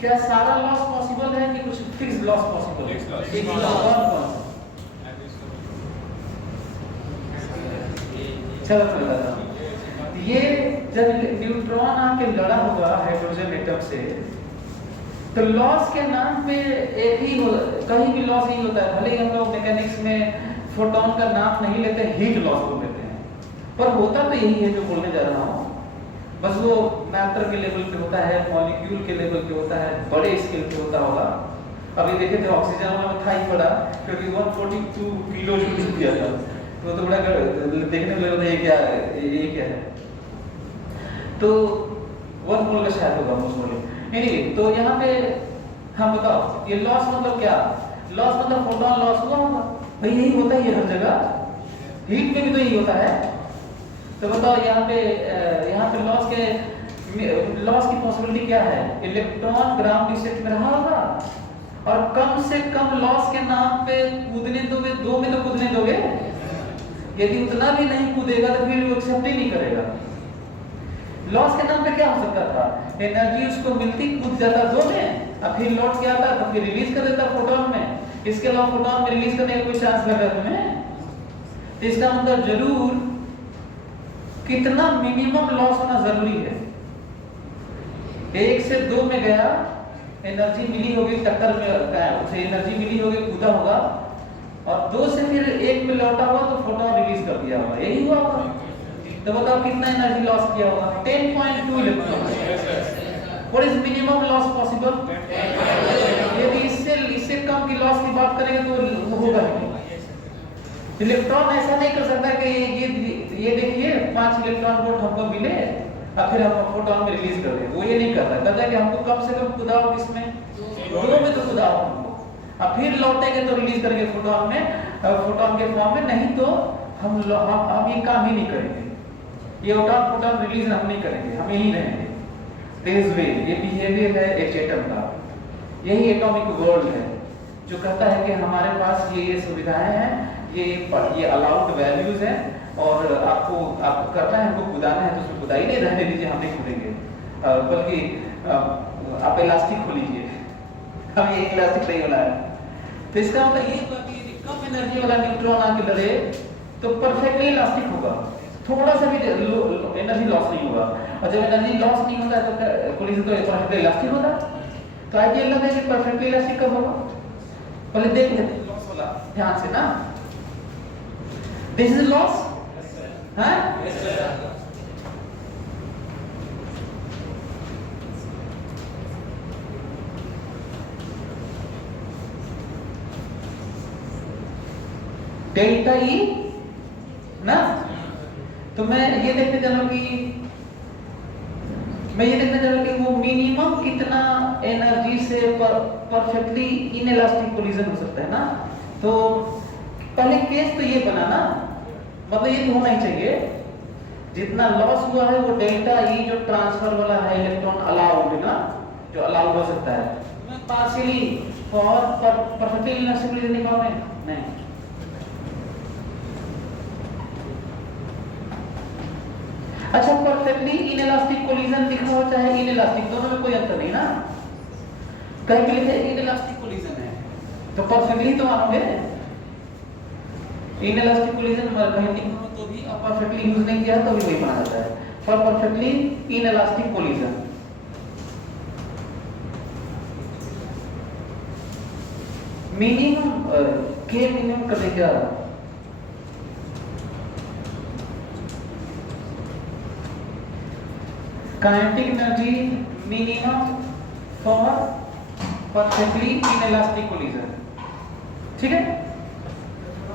क्या सारा लॉस पॉसिबल है कि कुछ फिक्स लॉस पॉसिबल है? चलो ये जब न्यूट्रॉन आके लड़ा होगा हाइड्रोजन एटम से, तो लॉस के नाम पे एक ही कहीं भी लॉस नहीं होता है। भले ही हम लोग मैकेनिक्स में फोटोन का नाम नहीं लेते, हीट लॉस बोल लेते हैं, पर होता तो यही है जो बोलने जा रहा हूँ। बस वो मैटर के लेवल पे होता है, मॉलिक्यूल के लेवल पे होता है, बड़े स्केल पे होता होगा। अभी देखे थे ऑक्सीजन वाला में था ही बड़ा, क्योंकि 142 किलो जूल दिया था, तो बड़ा देखने में लग रहा है ये क्या है, तो 1 मोल का शायद होगा मोस्ट मोल। एनीवे, तो यहाँ पे हम बताओ ये लॉस मतलब क्या? लॉस मतलब फोटोन लॉस हुआ होगा, भाई यही होता है हर जगह, हीट में भी तो यही होता है। तो बताओ यहाँ पे लॉस की पॉसिबिलिटी क्या है? इलेक्ट्रॉन ग्राउंड स्टेट में रहा होगा, और कम से कम लॉस के नाम पे कूदने दोगे, 2 में तो कूदने दोगे। यदि उतना भी नहीं कूदेगा तो फिर वो एक्सेप्ट ही नहीं करेगा। लॉस के नाम पे क्या हो सकता था? एनर्जी उसको मिलती, कूद जाता 2 में, और फिर लौट के आता तो फिर रिलीज कर देता फोटोन में। इसके अलावा फोटोन में रिलीज करने का कोई चांस लगा तुम्हें? तो इसका मतलब जरूर कितना मिनिमम लॉस होना जरूरी है। 1 से 2 में गया, एनर्जी मिली होगी, टक्कर में उसे एनर्जी मिली होगी, कूदा होगा, और 2 से फिर 1 में लौटा हुआ तो फोटोन रिलीज कर दिया होगा, यही हुआ होगा। तो बताओ कितना एनर्जी लॉस किया होगा? 10.2 electron. What is minimum loss possible? यदि इससे कम की लॉस की बात करेंगे तो वो होगा नहीं। इलेक्ट्रॉन ऐसा नहीं कर सकता कि ये देखिए 5 इलेक्ट्रॉन वोल्ट हमको मिले और फिर हम फोटोन में रिलीज कर दें, वो ये नहीं करता। कहता है कि हमको कम से कम कुदाओ, किसमें? 2 में तो कुदाओ हमको, और फिर लौटेंगे तो रिलीज करेंगे फोटोन में, फोटोन के फॉर्म में, नहीं तो हम ये काम ही नहीं करेंगे, ये फोटोन रिलीज हम नहीं करेंगे, हम यही रहेंगे। दिस वे ये बिहेवियर है एक एटम का, यही एटॉमिक वर्ल्ड है जो कहता है कि हमारे पास ये सुविधाएं हैं, ये अलाउड वैल्यूज हैं, और आपको करना है, हमको कुदाना है तो उसमें कुदाई नहीं, रहने दीजिए, हम नहीं कूदेंगे, बल्कि आप इलास्टिक खो लीजिए, हम ये इलास्टिक नहीं होना है। तो इसका मतलब ये हुआ कि यदि कम एनर्जी वाला न्यूट्रॉन आके लड़े तो परफेक्टली इलास्टिक होगा, थोड़ा सा भी एनर्जी लॉस नहीं होगा, और जब एनर्जी लॉस नहीं होता है तो कोलिजन तो परफेक्टली इलास्टिक होता है। तो आइडिया लगा कि परफेक्टली इलास्टिक कब होगा? पहले देख लेते हैं लॉस वाला ध्यान से ना। दिस इज लॉस, हाँ? डेल्टा ई ना। तो मैं ये देखने जा रहा हूं कि वो मिनिमम कितना एनर्जी से परफेक्टली इनइलास्टिक कोलिजन हो सकता है ना। तो पहले केस तो ये बना ना, मतलब ये तो होना ही चाहिए, जितना लॉस हुआ है वो डेल्टा ई जो ट्रांसफर वाला है, इलेक्ट्रॉन अलाउड ना, जो अलाउड हो सकता है, मैं पार्शियली और परफेक्टली इनइलास्टिक कोलिजन नहीं पाऊंगा, नहीं। अच्छा, परफेक्टली इनइलास्टिक कोलिजन लिखा हो चाहे इनइलास्टिक, दोनों में कोई अंतर नहीं ना। कहीं भी लिखे इनइलास्टिक कोलिजन है तो परफेक्टली तो मानोगे। इनइलास्टिक कोलिजन कहीं लिखो तो भी, और परफेक्टली यूज नहीं किया तो भी वही माना जाता है, for perfectly inelastic collision. Minimum के मिनिमम कर देगा, kinetic energy minimum for perfectly inelastic collision, ठीक है।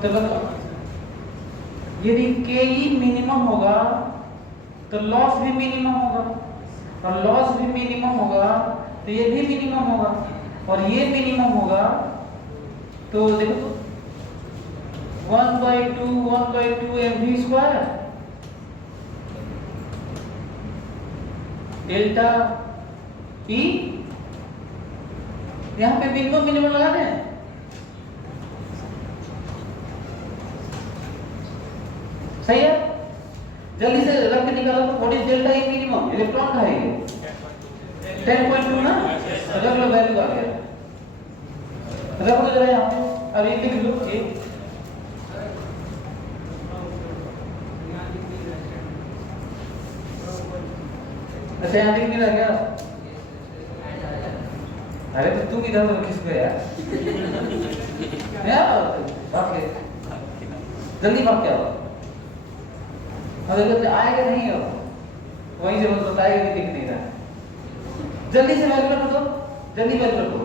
तो यदि के ई मिनिमम होगा तो लॉस भी मिनिमम होगा, और लॉस भी मिनिमम होगा तो ये भी मिनिमम होगा, और ये मिनिमम होगा तो देखो 1/2 mv² डेल्टा ई, यहां पे मिनिमम लगा दें, सही है। जल्दी से रख के निकालो तो what is delta E minimum? Electron का है ये 10.2 ना, रख लो, वैल्यू आ गया, रख लो जरा यहाँ पे, अब ये लिख लो ये अच्छा यहाँ दिख नहीं रहा क्या? अरे तो तुम इधर उधर किस पे यार? भाग के जल्दी भाग क्या? अगर आएगा नहीं हो वहीं से बस बताएगा कि दिख नहीं रहा। जल्दी से वैल्यू रखो, तो जल्दी वैल्यू रखो।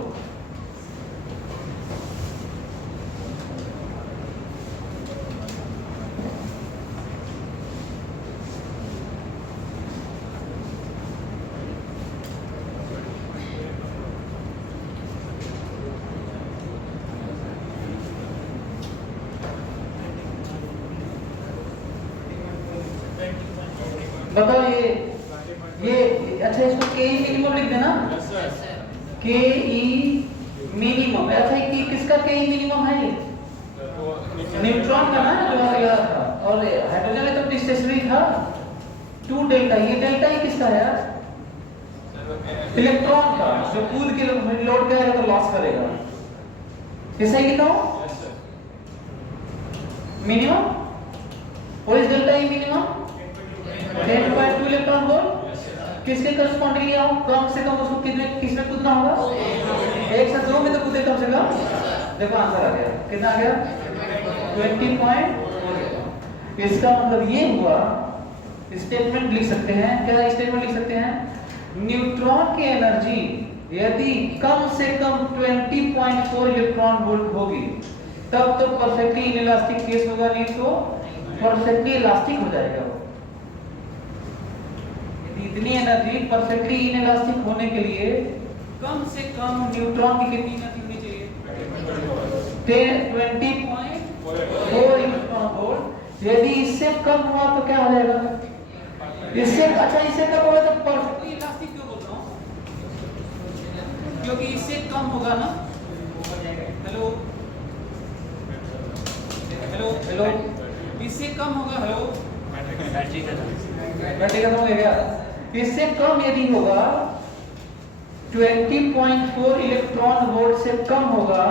बताओ ये अच्छा इसको के ई मिनिमम लिख देना। के ई मिनिमम, अच्छा ये किसका के ई मिनिमम है? ये न्यूट्रॉन का ना, जो वहां लगा था। और हाइड्रोजन एटम तो स्टेशनरी था। 2 डेल्टा, ये डेल्टा ही किसका है यार? इलेक्ट्रॉन का, जो कूद के लोड करेगा तो लॉस करेगा। ये सही लिखा हो? Minimum what is delta E minimum? 10.2 electron volt. किसके करस्पॉन्डिंग लिया हो? कम से कम उसको किसमें कूदना होगा? 1 से 2 में तो कूदे कम से कम। देखो आंसर आ गया, कितना आ गया? 20.4। इसका मतलब ये हुआ, स्टेटमेंट लिख सकते हैं। क्या स्टेटमेंट लिख सकते हैं? न्यूट्रॉन की एनर्जी यदि कम से कम 20.4 इलेक्ट्रॉन वोल्ट होगी तब तो परफेक्टली इनइलास्टिक केस होगा, नहीं तो परफेक्टली इलास्टिक हो जाएगा वो। इतनी एनर्जी परफेक्टली इनइलास्टिक होने के लिए कम से कम न्यूट्रॉन की कितनी एनर्जी होनी चाहिए? 20.4 इलेक्ट्रॉन वोल्ट। यदि इससे कम हुआ तो क्या हो जाएगा? इससे अच्छा, इससे कम होगा तो परफेक्टली इलास्टिक क्यों बोल रहा हूं? क्योंकि इससे कम होगा ना। हेलो हेलो हेलो, इससे कम होगा। हेलो, बैटरी खत्म हो गया। इससे कम यदि होगा 20.4 इलेक्ट्रॉन वोल्ट से कम होगा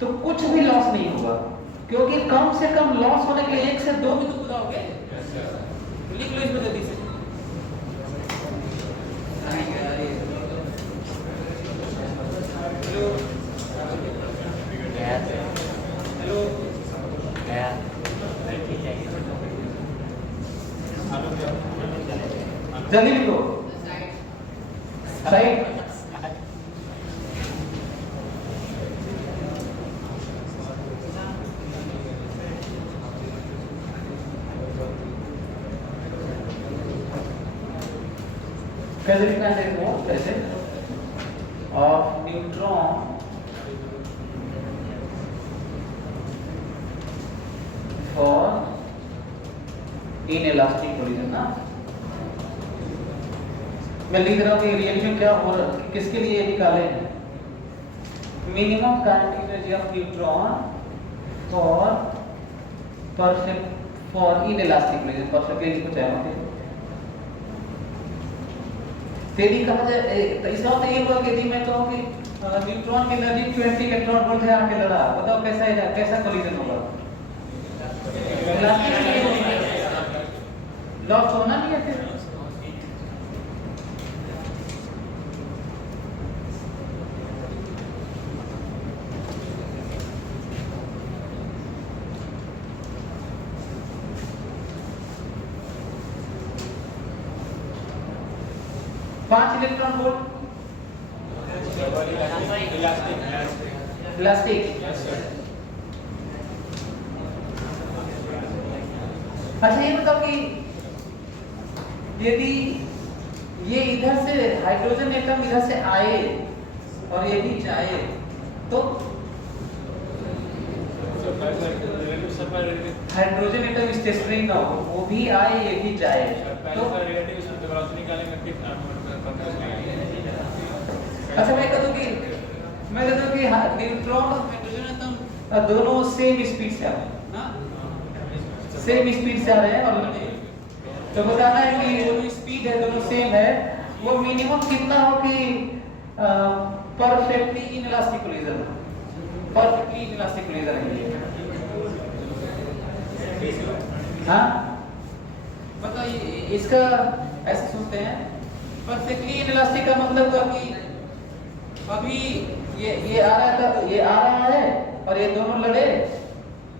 तो कुछ भी लॉस नहीं होगा, क्योंकि कम से कम लॉस होने के लिए 1 से 2 में तो कूदाओगे। लिख लो इसको जल्दी से। हेलो जल्दी लिखो। साइड कैसे लिखना है? देखो कैसे, of neutron for inelastic collision ना। मैं लिख रहा हूँ कि रियल में क्या हो रहा है, किसके लिए निकाले हैं? Minimum kinetic energy of neutron for inelastic collision. Perfectly लिखो चाहे तेरी कहा जाए तो इसका मतलब ये हुआ कि यदि मैं कहूँ कि न्यूट्रॉन की एनर्जी 20 इलेक्ट्रॉन वोल्ट है, आके लड़ा, बताओ कैसा है, कैसा कोलिजन होगा? लॉस होना नहीं है फिर। Electron volt elastic. अच्छा ये बताओ कि यदि ये इधर से हाइड्रोजन एटम इधर से आए और ये भी जाए तो हाइड्रोजन एटम स्टेशनरी ना हो, वो भी आए ये भी जाए तो अच्छा मैं कहता हूँ कि न्यूट्रॉन और हाइड्रोजन एटम दोनों सेम स्पीड से आ रहे हैं ना, सेम स्पीड से आ रहे हैं। और तो बताना है कि दोनों स्पीड है, दोनों सेम है, वो मिनिमम कितना हो कि perfectly inelastic collision, perfectly inelastic collision है। हाँ बताइए, इसका ऐसे सोचते हैं परफेक्टली इनइलास्टिक का मतलब हुआ कि अभी ये आ रहा था, ये आ रहा है और ये दोनों लड़े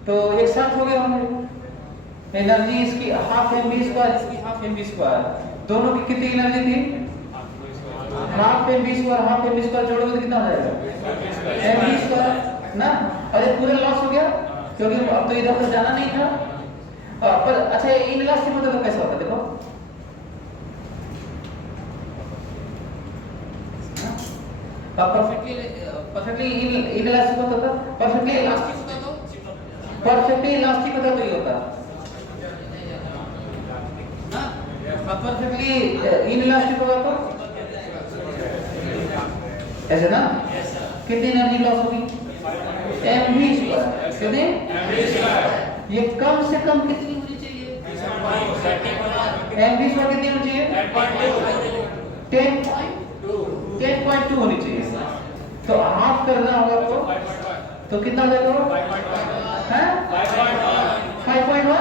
तो एक साथ हो गए होंगे। एनर्जी इसकी हाफ एम बी स्क्वायर, इसकी हाफ एम बी स्क्वायर, दोनों की कितनी एनर्जी थी? Half M V square, half M V square जोड़ोगे तो कितना हो जाएगा? एम बी स्क्वायर ना। अरे पूरा लॉस हो गया क्योंकि अब तो इधर तो जाना नहीं था। पर अच्छा इनइलास्टिक मतलब कैसा होता है देखो, परफेक्टली इनइलास्टिक होता था, परफेक्टली इलास्टिक होता तो परफेक्टली इलास्टिक होता तो ये होता ना, परफेक्टली इनइलास्टिक होगा तो ऐसे ना। कितनी एनर्जी लॉस होगी? M V square. कितने? ये कम से कम कितनी होनी चाहिए? एम वी स्क्वायर कितनी होनी चाहिए? 10.2 होनी चाहिए। तो हाफ करना होगा तो कितना हो जाएगा? 5.1।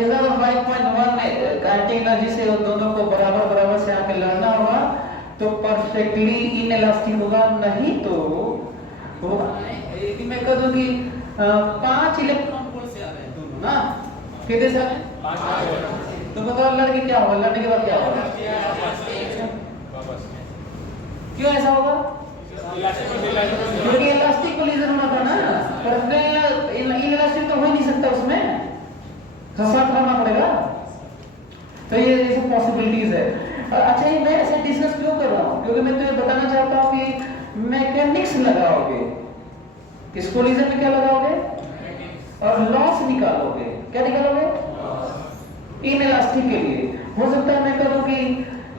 इसका तो 5.1 में काइनेटिक एनर्जी से दोनों को बराबर बराबर से आके लड़ना होगा तो परफेक्टली इनइलास्टिक होगा। नहीं तो मैं कह दूं कि 5 इलेक्ट्रॉन वोल्ट से आ रहे हैं दोनों ना। कितने से आ रहे हैं? तो बताओ लड़के क्या होगा, लड़ने के बाद क्या होगा? क्यों ऐसा होगा? क्योंकि इलास्टिक कोलिजन होना था ना, पर इनइलास्टिक तो हो ही नहीं सकता, उसमें साथ रहना पड़ेगा। तो ये सब पॉसिबिलिटीज है। अच्छा ये मैं ऐसे डिस्कस क्यों कर रहा हूँ? क्योंकि मैं तुम्हें बताना चाहता हूँ कि मैकेनिक्स लगाओगे, इस कोलिजन में क्या लगाओगे और लॉस निकालोगे। क्या निकालोगे? इनइलास्टिक के लिए हो सकता है मैं करूँ कि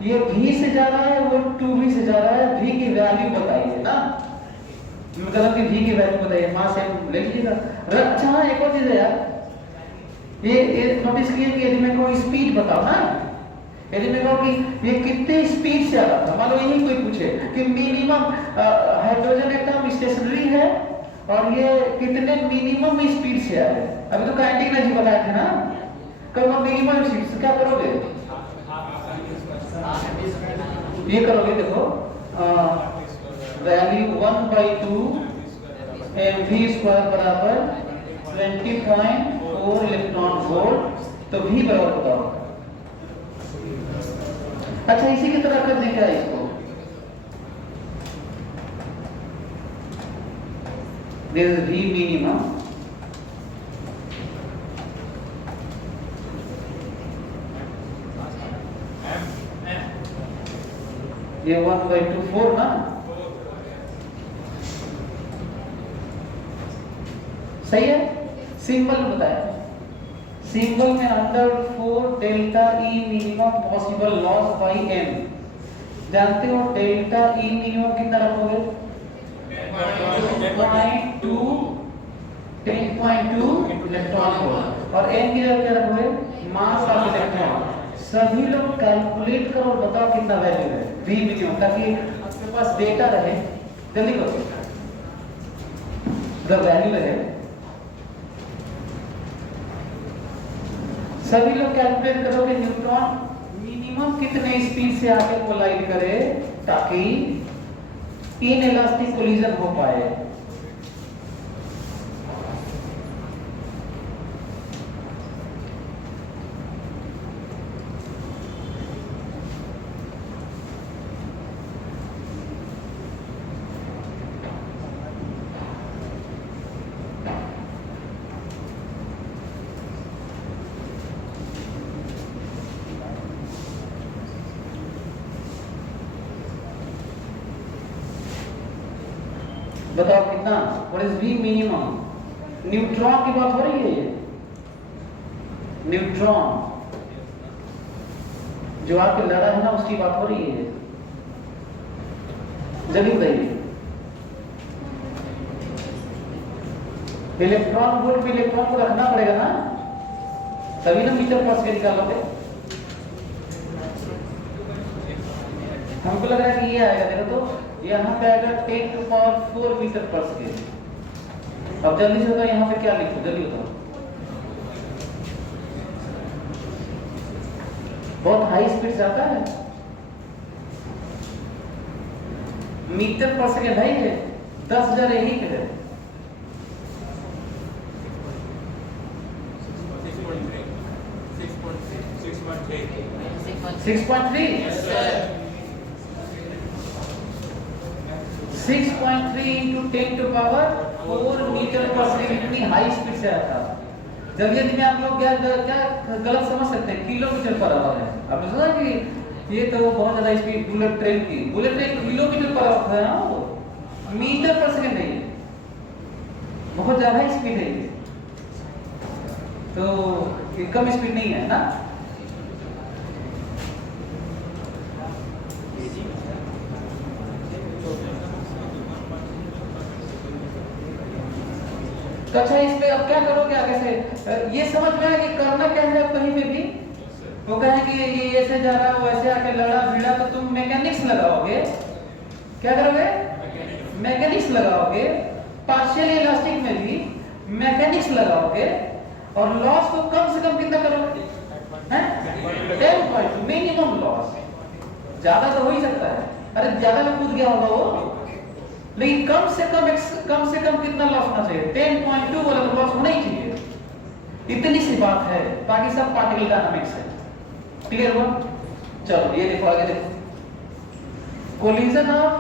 ये v से जा रहा है, वो 2v से जा रहा है, v की वैल्यू बताइए ना, मतलब कि v की वैल्यू बताइए, मास m ले लीजिएगा। अच्छा हाँ एक और चीज है यार, ये नोटिस किए कि यदि मैं कोई स्पीड बताऊं ना, यदि मैं कहूं कि ये कितने स्पीड से आ रहा था, मान लो यही कोई पूछे कि मिनिमम हाइड्रोजन एटम स्टेशनरी है और ये कितने मिनिमम स्पीड से आ रहे हैं। अभी तो काइनेटिक एनर्जी बताए थे ना, कब मिनिमम स्पीड से क्या करोगे? ये करोगे देखो वैल्यू 1/2 mv स्क्वायर बराबर 20.4 इलेक्ट्रॉन वोल्ट, तो v बराबर बताओ। अच्छा इसी की तरह कर देंगे इसको, दिस इज v मिनिमम, ये 1/2 4 ना, सही है। सिंबल बताया, सिंबल में under 4 delta E minimum possible loss by m। जानते हो डेल्टा ई मिनिमम कितना रखोगे? 10.2 इलेक्ट्रॉन वोल्ट और n की जगह क्या रखोगे? Mass of electron. सभी लोग कैलकुलेट करो और बताओ कितना वैल्यू है v मिनिमम, ताकि आपके पास डेटा रहे। जल्दी करो, अगर वैल्यू रहे सभी लोग कैलकुलेट करो कि न्यूट्रॉन मिनिमम कितने स्पीड से आके कोलाइड करे ताकि इनइलास्टिक कोलिजन हो पाए। बताओ कितना? What is v minimum? Neutron की बात हो रही है, ये न्यूट्रॉन जो आपके लड़ा है ना उसकी बात हो रही है। जल्दी बताइए, इलेक्ट्रॉन वोल्ट में इलेक्ट्रॉन को रखना पड़ेगा ना, तभी ना मीटर पर स्केल निकालोगे। हमको लग रहा है कि ये आएगा, देखो तो यहाँ पे आएगा 10⁴ मीटर पर सेकेंड। अब जल्दी से बताओ यहाँ पे क्या लिखो, जल्दी बताओ। बहुत हाई स्पीड से आता है, मीटर पर सेकेंड है ये 10,000 यही पे है। 6.3 6.3 into 10 to power 4 मीटर पर सेकेंड, इतनी हाई स्पीड से आता है। जल्दी में आप लोग क्या गलत समझ सकते हैं, किलोमीटर पर आवर है। आपने सुना कि ये तो बहुत ज्यादा speed bullet train kilometre per hour है ना, वो मीटर पर सेकेंड है, बहुत ज्यादा स्पीड है ये, तो ये कम स्पीड नहीं है ना। तो अच्छा, इस पे अब क्या करोगे आगे से, ये समझ में आया कि करना क्या है। कहीं पे भी वो कहें कि ये ऐसे जा रहा है वैसे आके लड़ा भिड़ा, तो तुम मैकेनिक्स लगाओगे। क्या करोगे? मैकेनिक्स लगाओगे। पार्शियल इलास्टिक में भी मैकेनिक्स लगाओगे और लॉस को कम से कम कितना करोगे? 10 मिनिमम लॉस। ज्यादा तो हो ही सकता है, अरे ज्यादा में कूद गया होगा वो, लेकिन कम से कम कितना लॉस होना चाहिए? 10.2 वाला लॉस होना ही चाहिए। इतनी सी बात है, बाकी सब पार्टिकल डायनामिक्स है। क्लियर हुआ? चलो ये देखो आगे देखो, collision of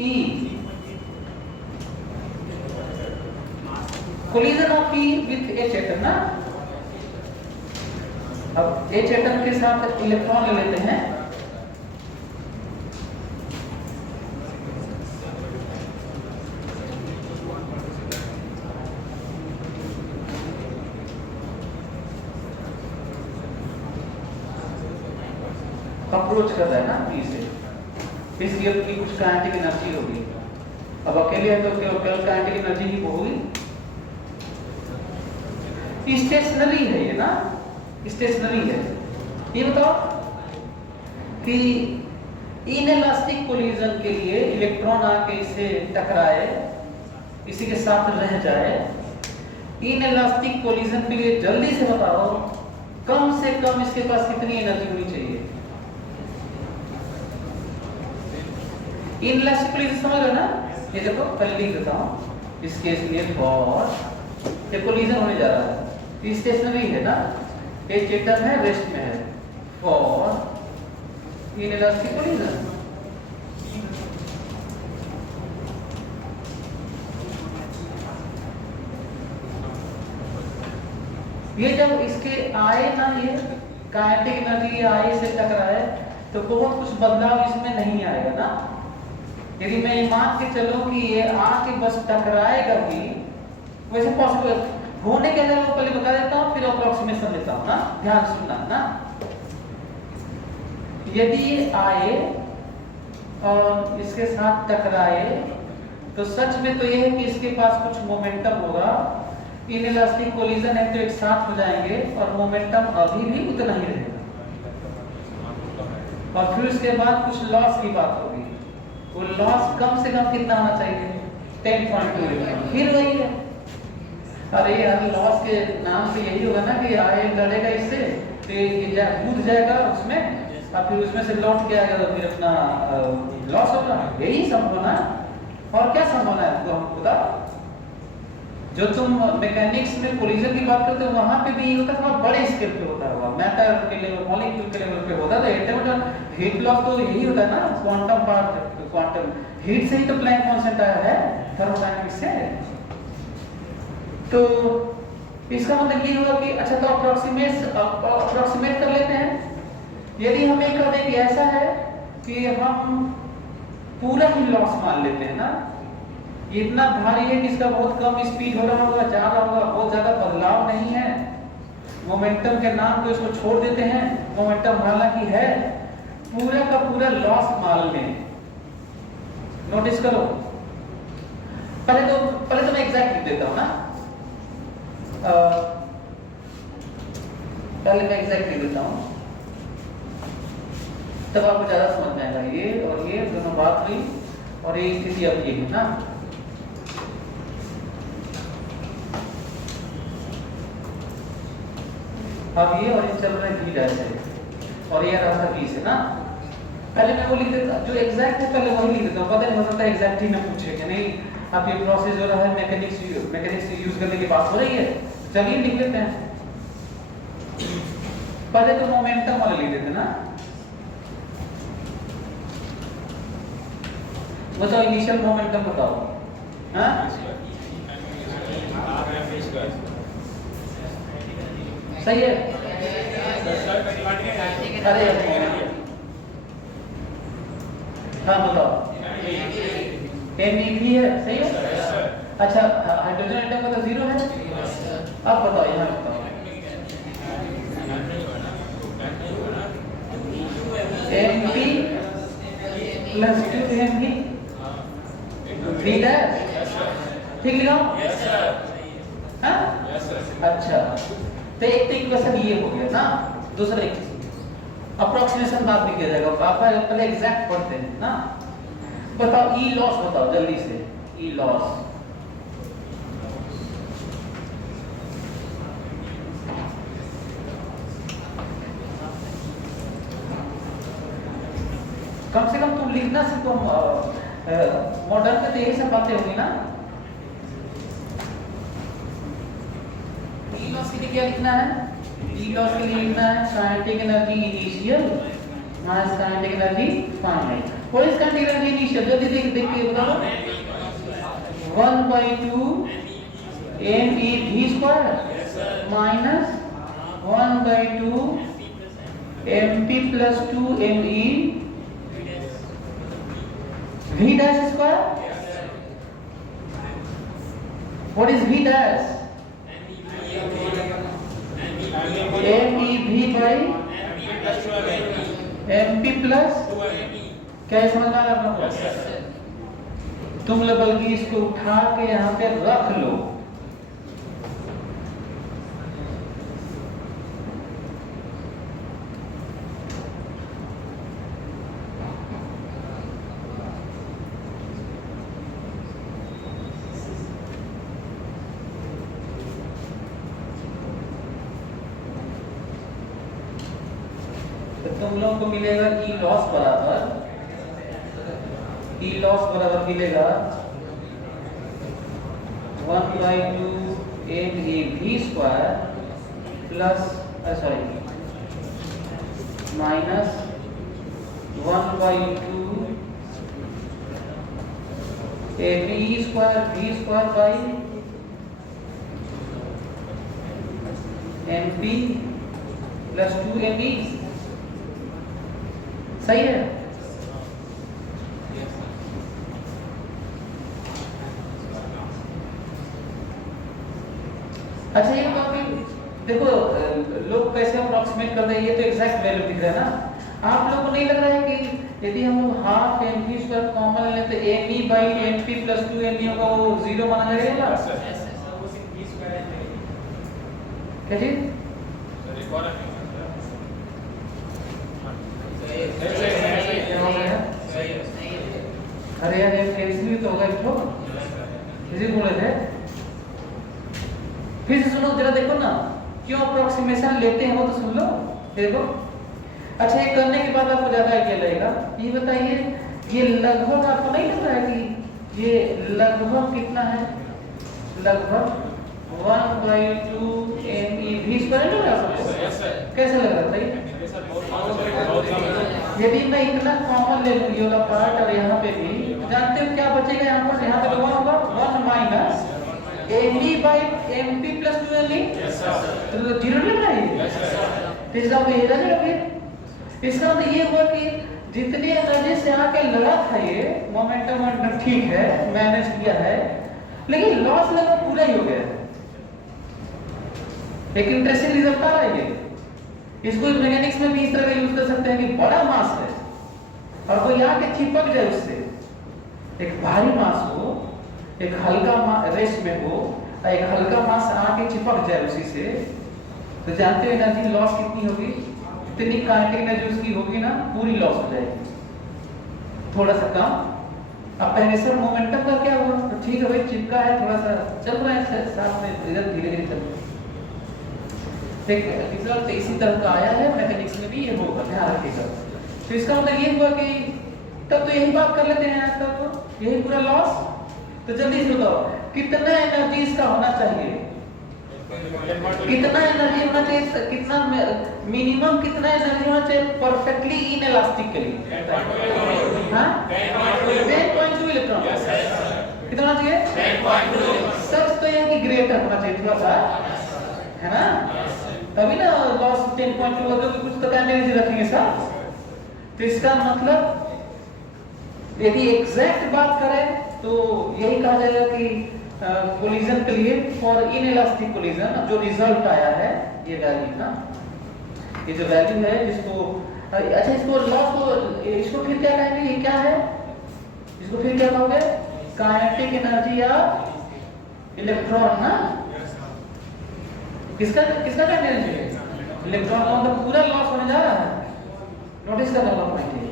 E, collision of E with H atom ना। अब एच एटम के साथ इलेक्ट्रॉन ले लेते हैं, अप्रोच कर रहा है ना पी से, इसलिए अपनी कुछ काइनेटिक एनर्जी होगी। अब अकेले है तो केवल काइनेटिक एनर्जी ही होगी। स्टेशनरी है ये ना, स्टेशनरी है। ये बताओ कि इनइलास्टिक कोलिजन के लिए इलेक्ट्रॉन आके इसे टकराए, इसी के साथ रह जाए। इनइलास्टिक कोलिजन के लिए जल्दी से बताओ कम से कम इसके पास कितनी एनर्जी होनी चाहिए? इनइलास्टिक कोलिजन समझ रहे ना? ये देखो पहले लिख देता हूं, इस केस लिए फॉर ये कोलिजन होने जा रहा है, स्टेशनरी है ना, एक एटम है रेस्ट में है, फॉर इनइलास्टिक कोलिजन। ये जब इसके आए ना, ये काइनेटिक एनर्जी आए से टकराए, तो बहुत कुछ बदलाव इसमें नहीं आएगा ना। यदि मैं मान के चलूं कि ये आके बस टकराएगा भी, वैसे पॉसिबल होने के लिए मैं पहले बता देता हूं, फिर अप्रोक्सीमेशन देता हूं ना, ध्यान सुनना ना। यदि ये आए और इसके साथ टकराए, तो सच में तो ये है कि इसके पास कुछ मोमेंटम होगा। इनइलास्टिक कोलिजन है तो एक साथ हो जाएंगे और मोमेंटम अभी भी उतना ही रहेगा, और फिर उसके बाद कुछ लॉस की बात होगी। वो लॉस कम से कम कितना आना चाहिए? 10.2। फिर वही है, अरे यार लॉस के नाम से यही होगा ना कि आए लड़ेगा इससे, तो ये कूद जाएगा उसमें और फिर उसमें से लौट के आएगा, तो फिर अपना लॉस होगा। यही संभावना, और क्या संभावना है तो हमको बताओ। जो तुम मैकेनिक्स में कोलिजन की बात करते हो वहां पे भी यही होता है, बड़े स्केल पे होता है, मैटर के लेवल, मॉलिक्यूल के लेवल पे होता है। एटम हीट लॉस तो यही होता है ना, क्वांटम पार्ट, क्वांटम हीट से ही तो प्लैंक कांस्टेंट आया है थर्मोडायनामिक्स से। तो इसका मतलब ये हुआ कि अच्छा, तो अप्रोक्सीमेट कर लेते हैं। यदि हम एक कर दें कि ऐसा है कि हम पूरा ही लॉस मान लेते हैं ना, ये इतना भारी है कि इसका बहुत कम स्पीड हो रहा होगा, ज्यादा होगा, बहुत ज्यादा बदलाव नहीं है, मोमेंटम के नाम को इसको छोड़ देते हैं, मोमेंटम हालांकि है, पूरा का पूरा लॉस मान लें। नोटिस करो, पहले तो मैं एग्जैक्ट लिख देता हूं ना, पहले मैं एग्जैक्ट लिख देता हूं, तब आपको ज्यादा समझ में आएगा। ये और ये दोनों बात हुई, और ये स्थिति अब ये है ना। अब ये और चल रहा है बी डैश है, और ये रास्ता बी से ना, पहले मैं वो लिख देता, जो एग्जैक्ट है पहले वही लिख देता हूँ, पता नहीं हो सकता है एग्जैक्ट ही ना पूछे कि नहीं आप ये प्रोसेस हो रहा है मैकेनिक्स यूज करने की बात हो रही है, चलिए लिख लेते हैं। पहले तो मोमेंटम वाला लिख देते ना, बताओ इनिशियल मोमेंटम बताओ। हाँ सही है। अरे हाँ बताओ MEV है, सही है। अच्छा हाइड्रोजन एटम का तो 0 है। अब बताओ यहाँ बताओ MP plus 2MP V dash, ठीक लिखा? हाँ अच्छा, तो एक इक्वेशन ये हो गया ना। दूसरा अप्रोक्सीमेशन बात भी किया जाएगा, आप पहले एग्जैक्ट पढ़ते हैं ना। बताओ ई लॉस बताओ जल्दी से, ई लॉस कम से कम तुम लिखना सीखो। मॉडर्न में तो यही सब बातें होगी ना। ई लॉस के लिए क्या लिखना है? ई लॉस के लिए लिखना है kinetic energy initial minus kinetic energy final. What is kinetic energy initial? जल्दी देख के बताओ। 1/2 MEV² minus 1/2 MP plus 2ME V dash square. What is V dash? MEV by MP plus क्या समझ में आ रहा है? तुम लोग बल्कि इसको उठा के यहाँ पे रख लो। तुम लोगों को मिलेगा ई लॉस बराबर मिलेगा 1/2 MEV² plus minus 1/2 MEV² V² by MP plus 2ME, सही है। अच्छा ये बात भी देखो, लोग कैसे अप्रोक्सीमेट कर रहे हैं, ये तो एग्जैक्ट वैल्यू दिख रहा है ना। आप लोगों को नहीं लग रहा है कि यदि हम लोग हाफ MP² कॉमन लेते तो ME by MP plus 2ME होगा, वो 0 माना जाएगा? क्या चीज? अरे यार ये कैंसिल भी तो होगा इसको, किसी बोले थे। फिर से सुनो जरा, देखो ना क्यों अप्रोक्सीमेशन लेते हैं वो तो सुन लो, देखो। अच्छा ये करने के बाद आपको ज्यादा आइडिया लगेगा। ये बताइए ये लगभग आपको नहीं लग रहा है कि ये लगभग कितना है? लगभग 1/2 MEV² लग रहा है? कैसे लग रहा है? यदि मैं इतना कॉमन ले लूं ये वाला पार्ट और यहाँ पे भी, जानते हो क्या बचेगा यहाँ पर? यहाँ पे तो 1 होगा, 1 minus ME by MP plus 2ME, तो 0 लग रहा है। तो इसका ये रहेगा फिर। इसका मतलब ये हुआ कि जितनी एनर्जी से आके लड़ा था ये मोमेंटम ठीक है, मैनेज किया है, लेकिन लॉस लगभग पूरा ही हो गया। एक इंटरेस्टिंग रिजल्ट आ रहा है ये। इसको मैकेनिक्स में भी इस तरह का यूज कर सकते हैं कि बड़ा मास है और कोई आके चिपक जाए उससे, एक भारी मास हो, एक हल्का रेस्ट में हो, एक हल्का मास आके चिपक जाए उसी से, तो जानते हो एनर्जी लॉस कितनी होगी? इतनी काइनेटिक एनर्जी उसकी होगी ना, पूरी लॉस हो जाएगी। थोड़ा सा कम। अब पहले से मोमेंटम का क्या हुआ? तो ठीक है भाई, चिपका है, थोड़ा सा चल रहा है साथ में, इधर धीरे धीरे चल रहा है। रिजल्ट इसी तरह का आया है, मैकेनिक्स में भी ये होगा, ध्यान रखिएगा। तो इसका मतलब ये हुआ कि तब तो यही बात कर लेते हैं आज तक, तो यही पूरा लॉस। तो जल्दी से बताओ कितना एनर्जी इसका होना चाहिए, कितना एनर्जी होना चाहिए, कितना मिनिमम कितना एनर्जी होना चाहिए परफेक्टली इनइलास्टिक के लिए? हाँ 10.2 इलेक्ट्रॉन। कितना होना चाहिए? 10.2। सच तो ये कि ग्रेटर होना चाहिए थोड़ा सा, है ना, तभी ना लॉस 10.2 होगा, तो कुछ तो एनर्जी रखेंगे सर। तो इसका मतलब यदि एग्जैक्ट बात करें तो यही कहा जाएगा कि कोलिजन के लिए फॉर इनइलास्टिक कोलिजन जो रिजल्ट आया है ये वैल्यू ना, ये जो वैल्यू है जिसको अच्छा इसको लॉस को इसको फिर क्या कहेंगे, ये क्या है, इसको फिर क्या कहोगे? काइनेटिक एनर्जी या इलेक्ट्रॉन ना, किसका किसका एनर्जी है? इलेक्ट्रॉन का मतलब पूरा लॉस होने जा रहा है, नोटिस करना पॉइंट है।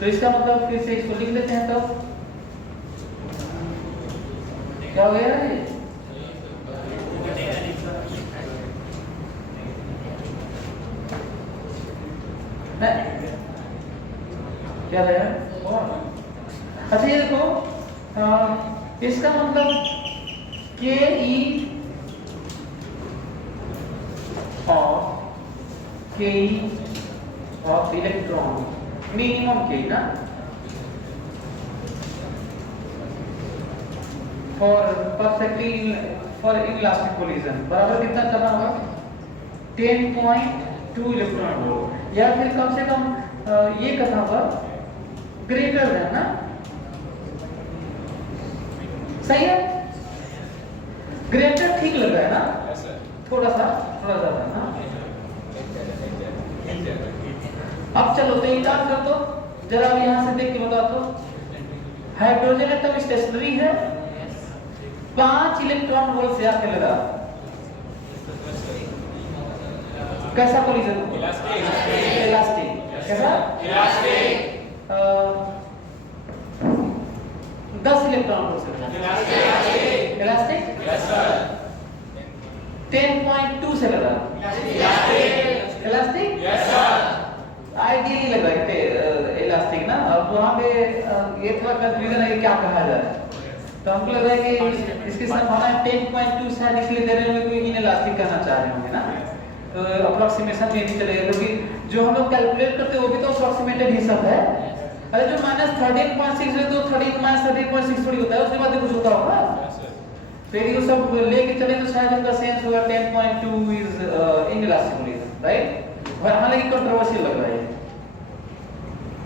तो इसका मतलब फिर से इसको लिख लेते हैं, तब क्या हो गया ये? क्या है? अच्छा ये देखो, इसका मतलब के ई ऑफ इलेक्ट्रॉन मिनिमम के ना फॉर इनइलास्टिक कोलिजन बराबर कितना करना होगा? 10.2 इलेक्ट्रॉन वोल्ट, या फिर कम से कम ये करना होगा ग्रेटर देन ना, सही है? ग्रेटर ठीक लग रहा है ना, थोड़ा ज्यादा ना। अब चलो तो एक काम कर दो, जरा अब यहां से देख के बता दो, हाइड्रोजन एटम स्टेशनरी है, 5 इलेक्ट्रॉन वोल्ट से आके लगा, कैसा कोलिजन? इलास्टिक। कैसा? इलास्टिक। 10 इलेक्ट्रॉन वोल्ट से इलास्टिक। 10.2 से लगा इलास्टिक। आइडियली लगा इलास्टिक ना। अब वहां पे ये थोड़ा कंफ्यूजन है कि क्या कहा जाए, तो हमको लग रहा है कि इसकी संभावना 10.2 से है, इसलिए दे रहे होंगे कोई इनइलास्टिक करना चाह रहे होंगे ना, तो अप्रोक्सीमेशन ये भी चलेगा, क्योंकि जो हम लोग कैलकुलेट करते हैं वो भी तो अप्रोक्सीमेटेड ही सब है। अरे जो -13.6 है तो 13 -13.6 थोड़ी होता है, उसके बाद कुछ होता होगा, फिर ये सब लेके चले तो शायद उनका सेंस होगा 10.2 इज इनइलास्टिक कोलिजन, राइट? और हालांकि कंट्रोवर्शियल लग रहा है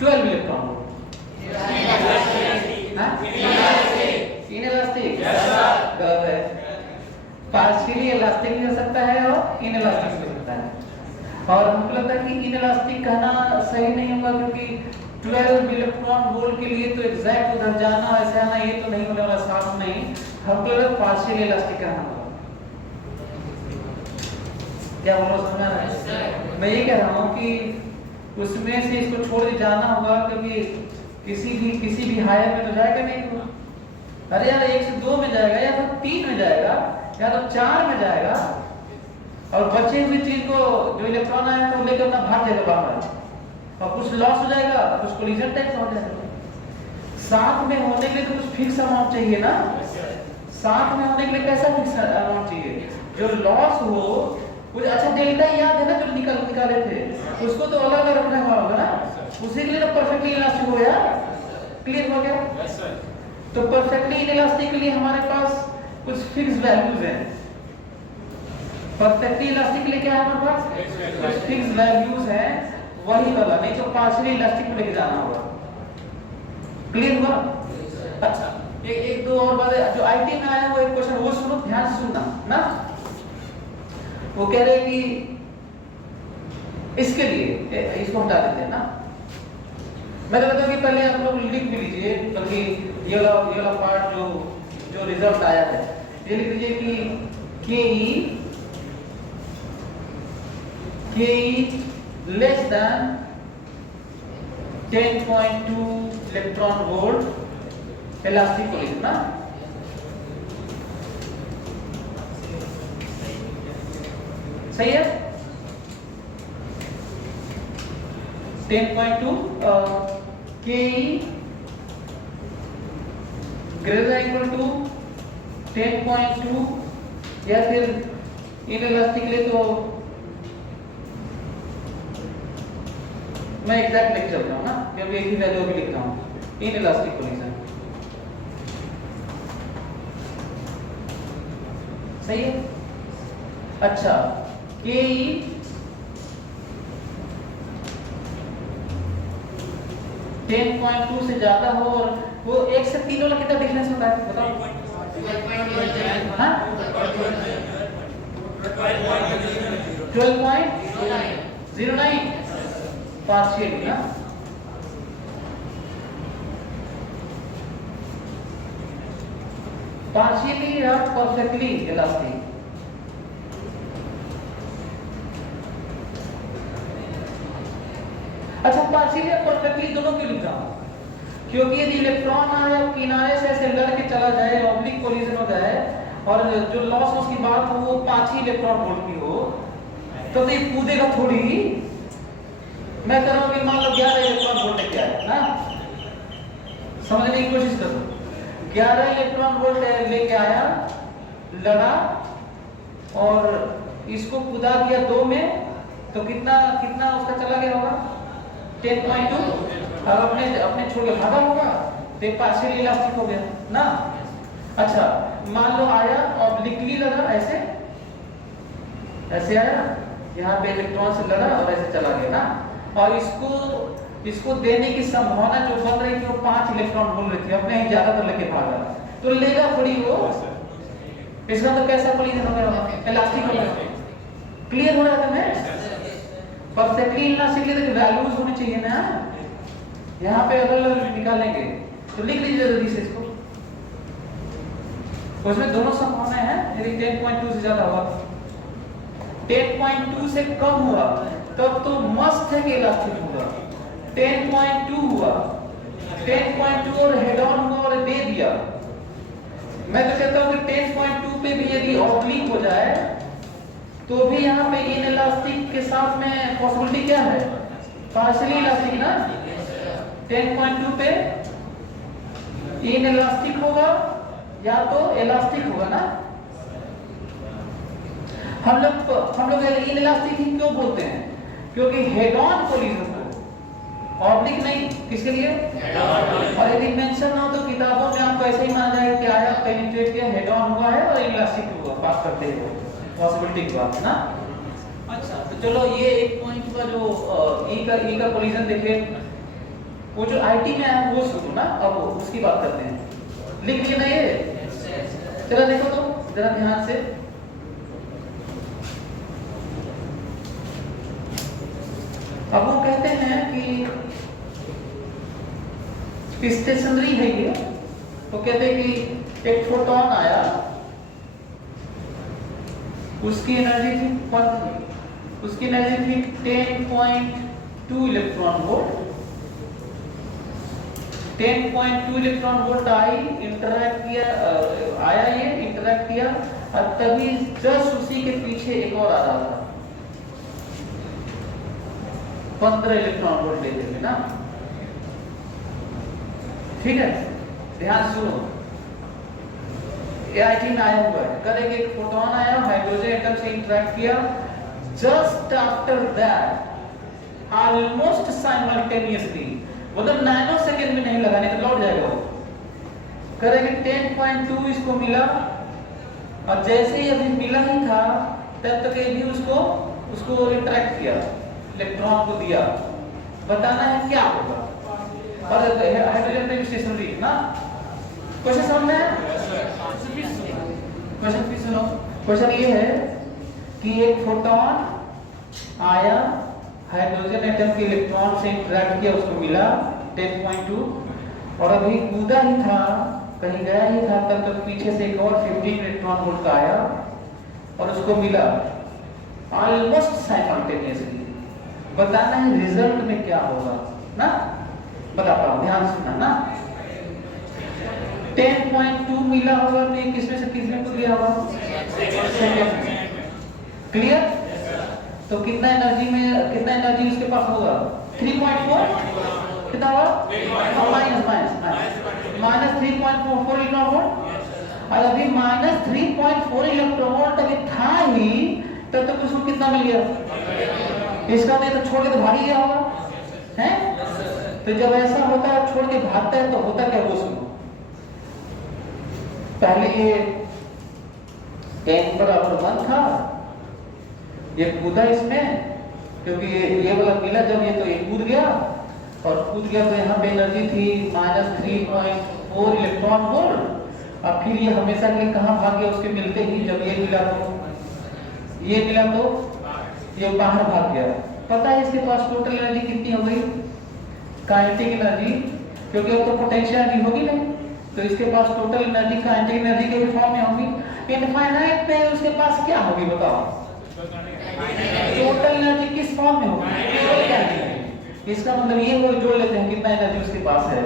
12 इलेक्ट्रॉन इनइलास्टिक। गलत है, पार्शियली इलास्टिक भी हो सकता है और इनइलास्टिक भी हो सकता है, और हमको लगता है कि इनइलास्टिक कहना सही नहीं होगा, क्योंकि 12 इलेक्ट्रॉन वोल्ट के लिए तो एग्जैक्ट उधर जाना ऐसे आना ये तो नहीं होने वाला, साफ नहीं, हमको लगता है पार्शियली इलास्टिक कहना होगा। क्या बोलो, समझ रहा है? मैं ये कह रहा हूँ कि उसमें से इसको छोड़ के जाना होगा, क्योंकि किसी भी हायर में तो जाएगा नहीं होगा। अरे यार 1 से 2 में जाएगा, या तो 3 में जाएगा, या तो 4 में जाएगा, और बचे हुई चीज को जो इलेक्ट्रॉन आया तो लेकर अपना भाग जाएगा बाहर, और कुछ लॉस हो जाएगा, कुछ कोलिजन टाइप हो जाएगा। साथ में होने के लिए तो कुछ फिक्स अमाउंट चाहिए ना, साथ में होने के लिए कैसा फिक्स अमाउंट चाहिए? जो लॉस हो कुछ, अच्छा डेल्टा याद है ना जो निकाले थे, उसको तो अलग अलग रखना होगा ना, उसी के लिए तो परफेक्टली इलास्टिक हो गया, क्लियर हो गया? तो परफेक्टली इलास्टिक के लिए हमारे पास कुछ फिक्स वैल्यूज हैं, परफेक्टली इलास्टिक के लिए क्या है हमारे पास? कुछ फिक्स वैल्यूज हैं, वही वाला, नहीं तो पार्शियली इलास्टिक में लेके जाना होगा, क्लियर हुआ? अच्छा एक दो और बातें जो आईटी में आया, वो एक क्वेश्चन वो सुनो, ध्यान से सुनना ना। वो कह रहे कि इसके लिए इसको हटा देते हैं ना, मैं कहता हूँ कि पहले आप लोग लिख भी लीजिए, बल्कि ये वाला पार्ट जो रिजल्ट आया है ये लिख लीजिए कि K E less than 10.2 electron volt elastic collision ना। सही है? 10.2 के ग्रेटर देन इक्वल टू 10.2 या फिर इनइलास्टिक ले तो मैं एग्जैक्ट लिख चलता हूँ ना, क्योंकि एक ही वैल्यू भी लिखता हूँ। इनइलास्टिक कोलिजन सही है। अच्छा के 10.2 से ज्यादा हो और वो 1 से 3 वाला कितना डिफरेंस होता है बताओ? हाँ 12.09 पार्शियली ना। पार्शियली या परफेक्टली इलास्टिक। अच्छा पार्शियली या परफेक्टली दोनों क्यों लिख रहा हूं? क्योंकि यदि इलेक्ट्रॉन आया किनारे से ऐसे लड़ के चला जाए, ऑब्लिक कोलिजन हो जाए और जो लॉस उसकी बात हो वो 5 ही इलेक्ट्रॉन वोल्ट की हो तो ये कूदेगा थोड़ी। मैं कह रहा हूं कि मान लो 11 इलेक्ट्रॉन वोल्ट क्या है ना, समझने की कोशिश करो। 11 इलेक्ट्रॉन वोल्ट लेके आया, लड़ा और इसको कूदा दिया 2 में, तो कितना कितना उसका चला गया होगा? 10.2। अब अपने छोड़ के भागा होगा तो पार्शियली इलास्टिक हो गया ना। अच्छा मान लो आया ऑब्लिकली लगा, ऐसे ऐसे आया, यहाँ पे इलेक्ट्रॉन से लड़ा और ऐसे चला गया ना, और इसको देने की संभावना जो बन रही थी वो 5 इलेक्ट्रॉन बोल रही थी, अपने ही ज्यादातर लेके भागा, तो लेगा थोड़ी वो। इसका तो कैसा कोलिजन हो गया? इलास्टिक हो गया। क्लियर हो रहा है तुम्हें? परफेक्टली इलास्टिक के वैल्यूज होनी चाहिए ना, यहाँ पे अगर निकालेंगे तो लिख लीजिए जल्दी से इसको। उसमें दोनों संभावनाएं हैं, यदि 10.2 से ज्यादा हुआ, 10.2 से कम हुआ तब तो मस्त है कि इलास्टिक होगा। 10.2 हुआ, 10.2 और हेड ऑन हुआ और दे दिया। मैं तो कहता हूं कि 10.2 पे भी यदि ऑब्लिक हो जाए तो भी यहाँ पे इनइलास्टिक के साथ में पॉसिबिलिटी क्या है? पार्शियली इलास्टिक ना। 10.2 पे इनइलास्टिक होगा या तो इलास्टिक होगा ना। हम लोग इनइलास्टिक ही क्यों बोलते हैं? क्योंकि हेड ऑन कोलिजन को, ऑब्लिक नहीं, किसके लिए? और यदि मेंशन ना हो तो किताबों में आपको ऐसे ही माना जाएगा कि आया पेनिट्रेट किया, हेड ऑन हुआ है और इलास्टिक हुआ, बात करते हैं पॉसिबिलिटी की बात ना। अच्छा तो चलो ये एक पॉइंट का जो ई का कोलिजन देखिए, वो जो आईटी में है वो सुनो ना, अब उसकी बात करते हैं। लिख लीजिए ना ये, चलो देखो तो जरा ध्यान से। अब वो कहते हैं कि स्टेशनरी है ये, तो कहते हैं कि एक फोटोन आया, उसकी एनर्जी थी 10.2 इलेक्ट्रॉन वोल्ट। 10.2 इलेक्ट्रॉन वोल्ट आई, इंटरैक्ट किया, आया ये इंटरैक्ट किया, और तभी जस्ट उसी के पीछे एक और आ रहा था 15 इलेक्ट्रॉन वोल्ट लेते हुए ना। ठीक है, ध्यान सुनो, एआईटी में आया हुआ है, करेंगे एक फोटोन आया, हाइड्रोजन एटम से इंटरैक्ट किया, just after that almost simultaneously, मतलब नैनो सेकंड में नहीं लगा, नहीं तो लौट जाएगा वो। करेंगे 10.2 इसको मिला, और जैसे ही अभी मिला ही था तब तक ये भी उसको इंटरैक्ट किया, इलेक्ट्रॉन को दिया। बताना है क्या होगा, और हाइड्रोजन पे स्टेशनरी ना। क्वेश्चन समझ में? क्वेश्चन भी सुनो। क्वेश्चन ये है कि एक फोटोन आया, हाइड्रोजन एटम के इलेक्ट्रॉन से इंटरैक्ट किया, उसको मिला 10.2, और अभी कूदा ही था, कहीं गया ही था, तब तक पीछे से एक और 15 इलेक्ट्रॉन वोल्ट का आया और उसको मिला ऑलमोस्ट साइमल्टेनियसली। बताना है रिजल्ट में क्या होगा ना, बताता हूं, ध्यान सुनना ना। 10.2 मिला होगा, मैं किसमें से किसमें को दिया होगा? क्लियर? तो कितना एनर्जी उसके पास होगा? 3.4 कितना होगा? Minus minus 3.44 electron volt. और अभी माइनस 3.4 इलेक्ट्रॉन वोल्ट अभी था ही, तब तक उसको कितना मिल गया? इसका नहीं तो छोड़ के तो भाग ही गया होगा, है? तो जब ऐसा होता है छोड़ के भागता है तो होता क्या वो सुनो। पहले ये n बराबर 1 था, ये कूदा इसमें, क्योंकि ये वाला मिला जब, ये तो ये कूद गया, और कूद गया तो यहाँ पे एनर्जी थी माइनस 3.4 इलेक्ट्रॉन वोल्ट। अब फिर ये हमेशा के लिए कहाँ भाग गया? उसके मिलते ही जब ये मिला तो ये बाहर भाग गया। पता है इसके पास टोटल एनर्जी कितनी हो गई? काइनेटिक एनर्जी, क्योंकि अब तो पोटेंशियल एनर्जी होगी नहीं, तो इसके पास टोटल एनर्जी काइनेटिक एनर्जी के फॉर्म में होगी। इनफाइनाइट पे उसके पास क्या होगी बताओ? टोटल एनर्जी किस फॉर्म में होगी? इसका मतलब ये वो जोड़ लेते हैं कितना एनर्जी उसके पास है।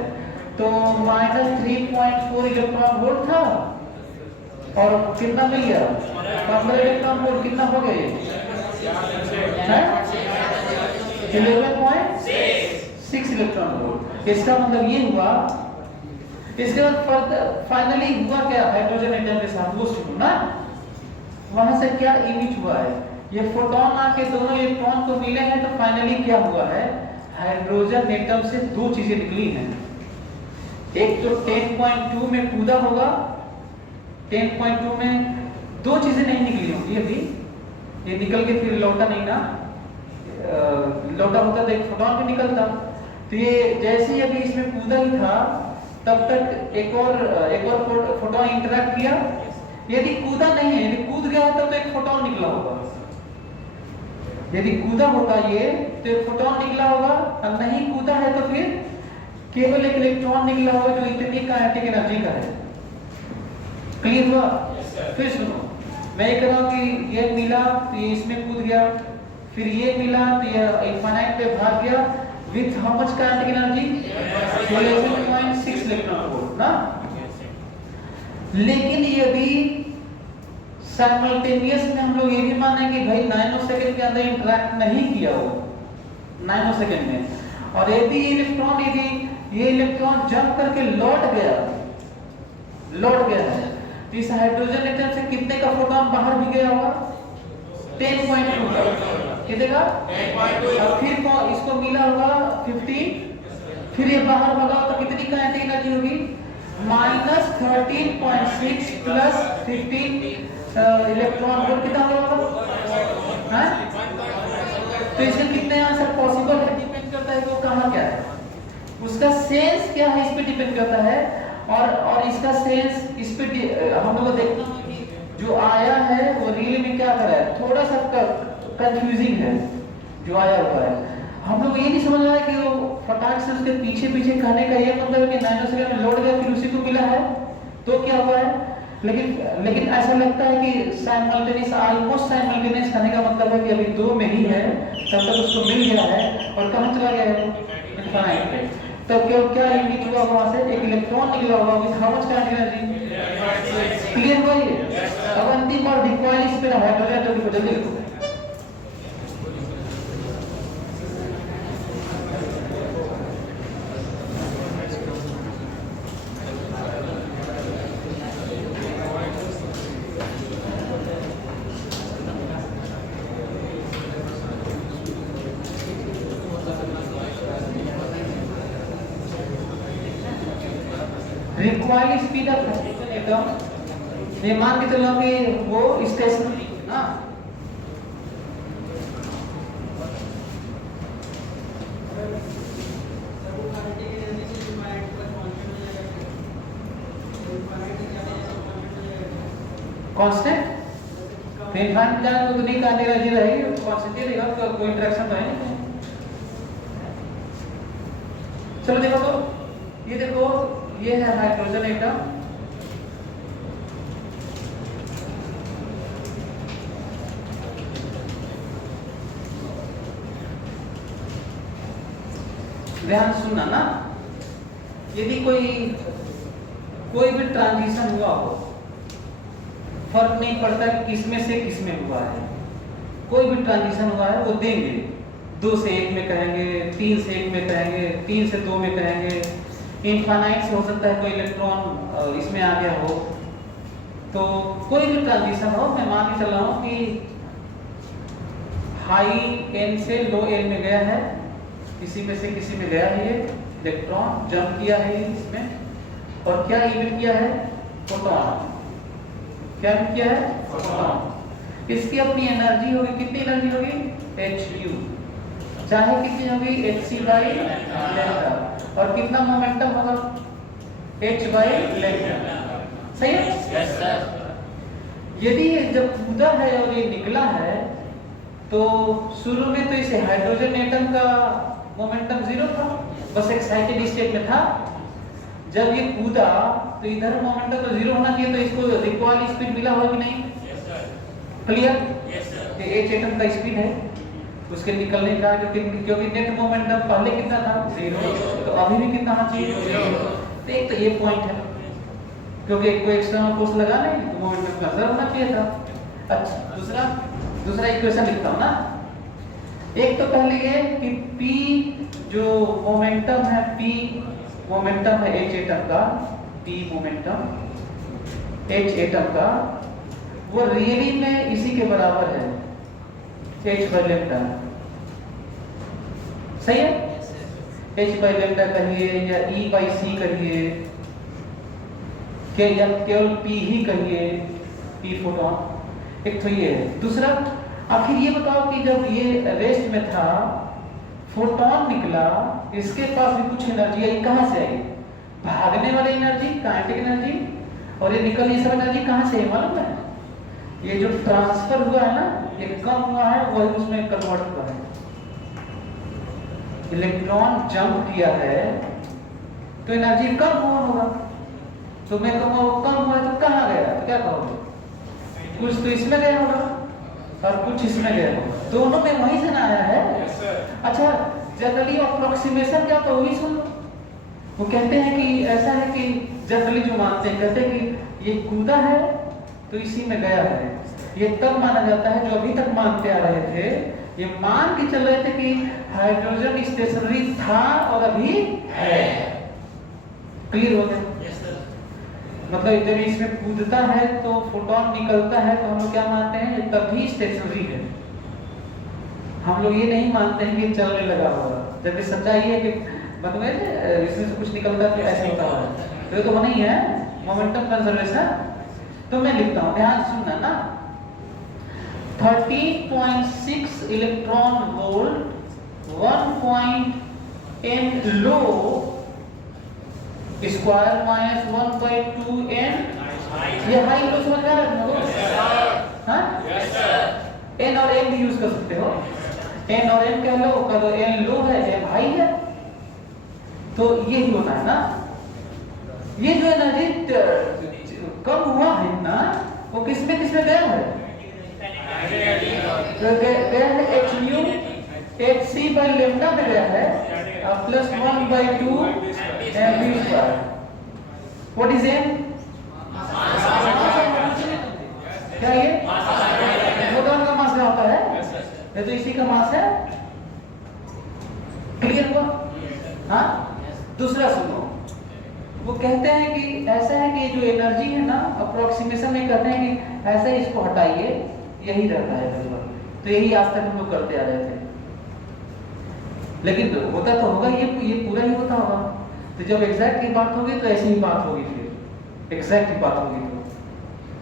तो माइनस 3.4 इलेक्ट्रॉन वोल्ट था, और कितना मिल गया? 15 इलेक्ट्रॉन वोल्ट। कितना हो गए? 11.6 इलेक्ट्रॉन वोल्ट। इसका मतलब ये हुआ। इसके बाद फाइनली हुआ क्या? हाइड्रोजन एटम के साथ वो सुनो ना, वहां से क्या इमिट हुआ है? ये फोटोन आके दोनों इलेक्ट्रॉन को मिले हैं, तो फाइनली क्या हुआ है? हाइड्रोजन एटम से दो चीजें निकली हैं। एक तो 10.2 में कूदा होगा, 10.2 में दो चीजें नहीं निकली होंगी अभी, ये निकल के फिर लौटा नहीं ना, लौटा होता तो एक फोटोन भी निकलता। तो ये जैसे ही अभी इसमें कूदा ही था, तब तक एक और फोटोन इंटरैक्ट किया। यदि कूदा नहीं है, यदि कूद गया होता तो एक फोटोन निकला होगा। यदि कूदा होता ये तो एक फोटोन निकला होगा, और नहीं कूदा है तो फिर केवल एक इलेक्ट्रॉन निकला होगा, जो इतनी काइनेटिक एनर्जी का है। क्लियर हुआ? फिर सुनो, मैं ये कह रहा हूं कि ये मिला तो ये इसमें कूद गया, फिर ये मिला तो ये इनफाइनाइट पे भाग गया with how much kinetic energy? 11.6 electron volt ना। लेकिन यदि साइमल्टेनियस में हम लोग ये भी माने कि भाई नैनो सेकंड के अंदर इंटरैक्ट नहीं किया हो, नैनो सेकंड में, और यदि ये इलेक्ट्रॉन जंप करके लौट गया है, तो इस हाइड्रोजन एटम से कितने का फोटोन बाहर भी गया होगा? 10.2 का। कितने का? 10.2। और फिर इसको मिला होगा 15, फिर ये बाहर भगा तो कितनी काइनेटिक एनर्जी होगी? Minus 13.6 plus 15 electron volt. कितना होगा? तो इसमें कितने आंसर पॉसिबल है? डिपेंड करता है वो कहाँ क्या है, उसका सेंस क्या है, इस पे डिपेंड करता है। और इसका सेंस इस पे हम लोग को देखना है कि जो आया है वो रियल में क्या कर रहा है, थोड़ा सा कंफ्यूजिंग है जो आया हुआ है। हम लोग ये नहीं समझ रहा है कि वो फटाक से उसके पीछे कहने का ये मतलब है कि नैनो सेकंड में लौट गया फिर उसी को मिला है तो क्या हुआ है। लेकिन ऐसा लगता है कि साइमल्टेनियस, ऑलमोस्ट साइमल्टेनियस कहने का मतलब है कि अभी दो में ही है, तब तक उसको मिल गया है और कहाँ चला गया है? इनफाइनाइट पे। तब क्या इमिट हुआ वहां से? एक इलेक्ट्रॉन निकला होगा with how much kinetic energy? Clear हुआ ये? अब अंतिम बार डिकॉइल इस पे हाइड्रोजन एटम को जल्दी लिखो। Required speed of hydrogen atom, ये मान के चलो कि वो स्टेशनरी ना, कांस्टेंट इनफाइनाइट जाने तो नहीं काइनेटिक एनर्जी रहेगी, कांस्टेंट ही रहेगा, तो कोई इंटरेक्शन तो है नहीं। चलो देखो, तो ये देखो, ये है हाइड्रोजन एटम, ध्यान सुनना ना। यदि कोई भी ट्रांजिशन हुआ हो, फर्क नहीं पड़ता कि किसमें से किसमें हुआ है, कोई भी ट्रांजिशन हुआ है वो देंगे, 2 से 1 में कहेंगे, 3 से 1 में कहेंगे, 3 से 2 में कहेंगे, इनफाइनाइट से हो सकता है कोई इलेक्ट्रॉन इसमें आ गया हो। तो कोई भी ट्रांजिशन हो, मैं मान के चल रहा हूँ कि हाई n से लो n में गया है, किसी में से किसी में गया है, ये इलेक्ट्रॉन जंप किया है इसमें, और क्या इमिट किया है? फोटोन। क्या किया है? फोटोन। इसकी अपनी एनर्जी होगी, कितनी एनर्जी होगी? hν, चाहे कितनी होगी? hc बाई लैम्डा, और कितना मोमेंटम होगा? h by lambda. सही है? Yes sir. यदि जब कूदा है और ये निकला है, तो शुरू में तो इसे हाइड्रोजन एटम का मोमेंटम 0 था, बस एक्साइटेड स्टेट में था। जब ये कूदा तो इधर मोमेंटम तो 0 होना चाहिए, तो इसको इक्वल स्पीड मिला होगा कि नहीं? Yes sir. Clear? Yes sir. ये H एटम का स्पीड है उसके निकलने का, क्योंकि नेट मोमेंटम पहले कितना था? 0, तो अभी भी कितना होना चाहिए? 0। तो एक तो ये पॉइंट है, क्योंकि कोई एक्सटर्नल फोर्स लगा नहीं तो मोमेंटम कंजर्व होना चाहिए था। अच्छा, दूसरा इक्वेशन लिखता हूं ना। एक तो पहले ये कि P जो मोमेंटम है, P मोमेंटम है H एटम का, P मोमेंटम H एटम का, वो रियली में इसी के बराबर है, h बाई लैम्डा। सही है? h बाई लैम्डा कहिए या e बाई c कहिए, या केवल p ही कहिए, p फोटोन। एक तो ये है। दूसरा, आखिर ये बताओ कि जब ये रेस्ट में था, फोटोन निकला, इसके पास भी कुछ एनर्जी आई, कहां से आई? भागने वाली एनर्जी, काइनेटिक एनर्जी, और ये निकलने सब एनर्जी कहां से है मालूम है? ये जो ट्रांसफर हुआ है ना, ये कम हुआ है, वही उसमें कन्वर्ट हुआ है। इलेक्ट्रॉन जंप किया है तो एनर्जी कम हुआ होगा, तो मैं कहूँगा कम हुआ तो कहाँ गया? तो क्या कहोगे? कुछ तो इसमें गया होगा और कुछ इसमें गया होगा, दोनों में वहीं से ना आया है। अच्छा, जनरली अप्रोक्सीमेशन क्या, तो वही सुन लो। वो कहते हैं कि ऐसा है कि जनरली जो मानते हैं, कहते हैं कि ये कूदा है तो इसी में गया है। ये तब माना जाता है, जो अभी तक मानते आ रहे थे, ये मान के चल रहे थे कि हाइड्रोजन स्टेशनरी था और अभी है। क्लियर हो गया? Yes sir. मतलब जब इसमें कूदता है तो फोटोन निकलता है, तो हम लोग क्या मानते हैं? ये तभी स्टेशनरी है। हम लोग ये नहीं मानते हैं कि चलने लगा होगा, जबकि सच्चाई है कि मतलब इसमें से कुछ निकलता है तो ऐसे होता है, तो नहीं है मोमेंटम कंजर्वेशन। तो मैं लिखता हूं, ध्यान सुनना ना। 13.6 इलेक्ट्रॉन वोल्ट 1.n लो स्क्वायर माइनस 1/2 n, ये हाई लो समझ में आ रहा है? हाँ, यस सर। n और m भी यूज कर सकते हो, n और m कह लो, कह दो n लो है, m हाई है, तो यही होता है ना। ये जो एनर्जी कम हुआ है ना, वो किसमें गया है? गया है hν, hc बाई लैम्डा में गया है, plus 1/2 mv square. What is m? क्या ये फोटोन का मास होता है, ये तो इसी का मास है। क्लियर हुआ? हाँ। दूसरा सुनो, वो कहते हैं कि ऐसा है कि जो एनर्जी है ना, अप्रोक्सीमेशन में कहते हैं कि ऐसे ही इसको हटाइए, यही रहता है लगभग। तो यही आज तक हम लोग करते आ रहे थे, लेकिन होता तो होगा, ये पूरा ही होता होगा। तो जब एग्जैक्ट की बात होगी तो ऐसी ही बात होगी, फिर एग्जैक्ट की बात होगी तो।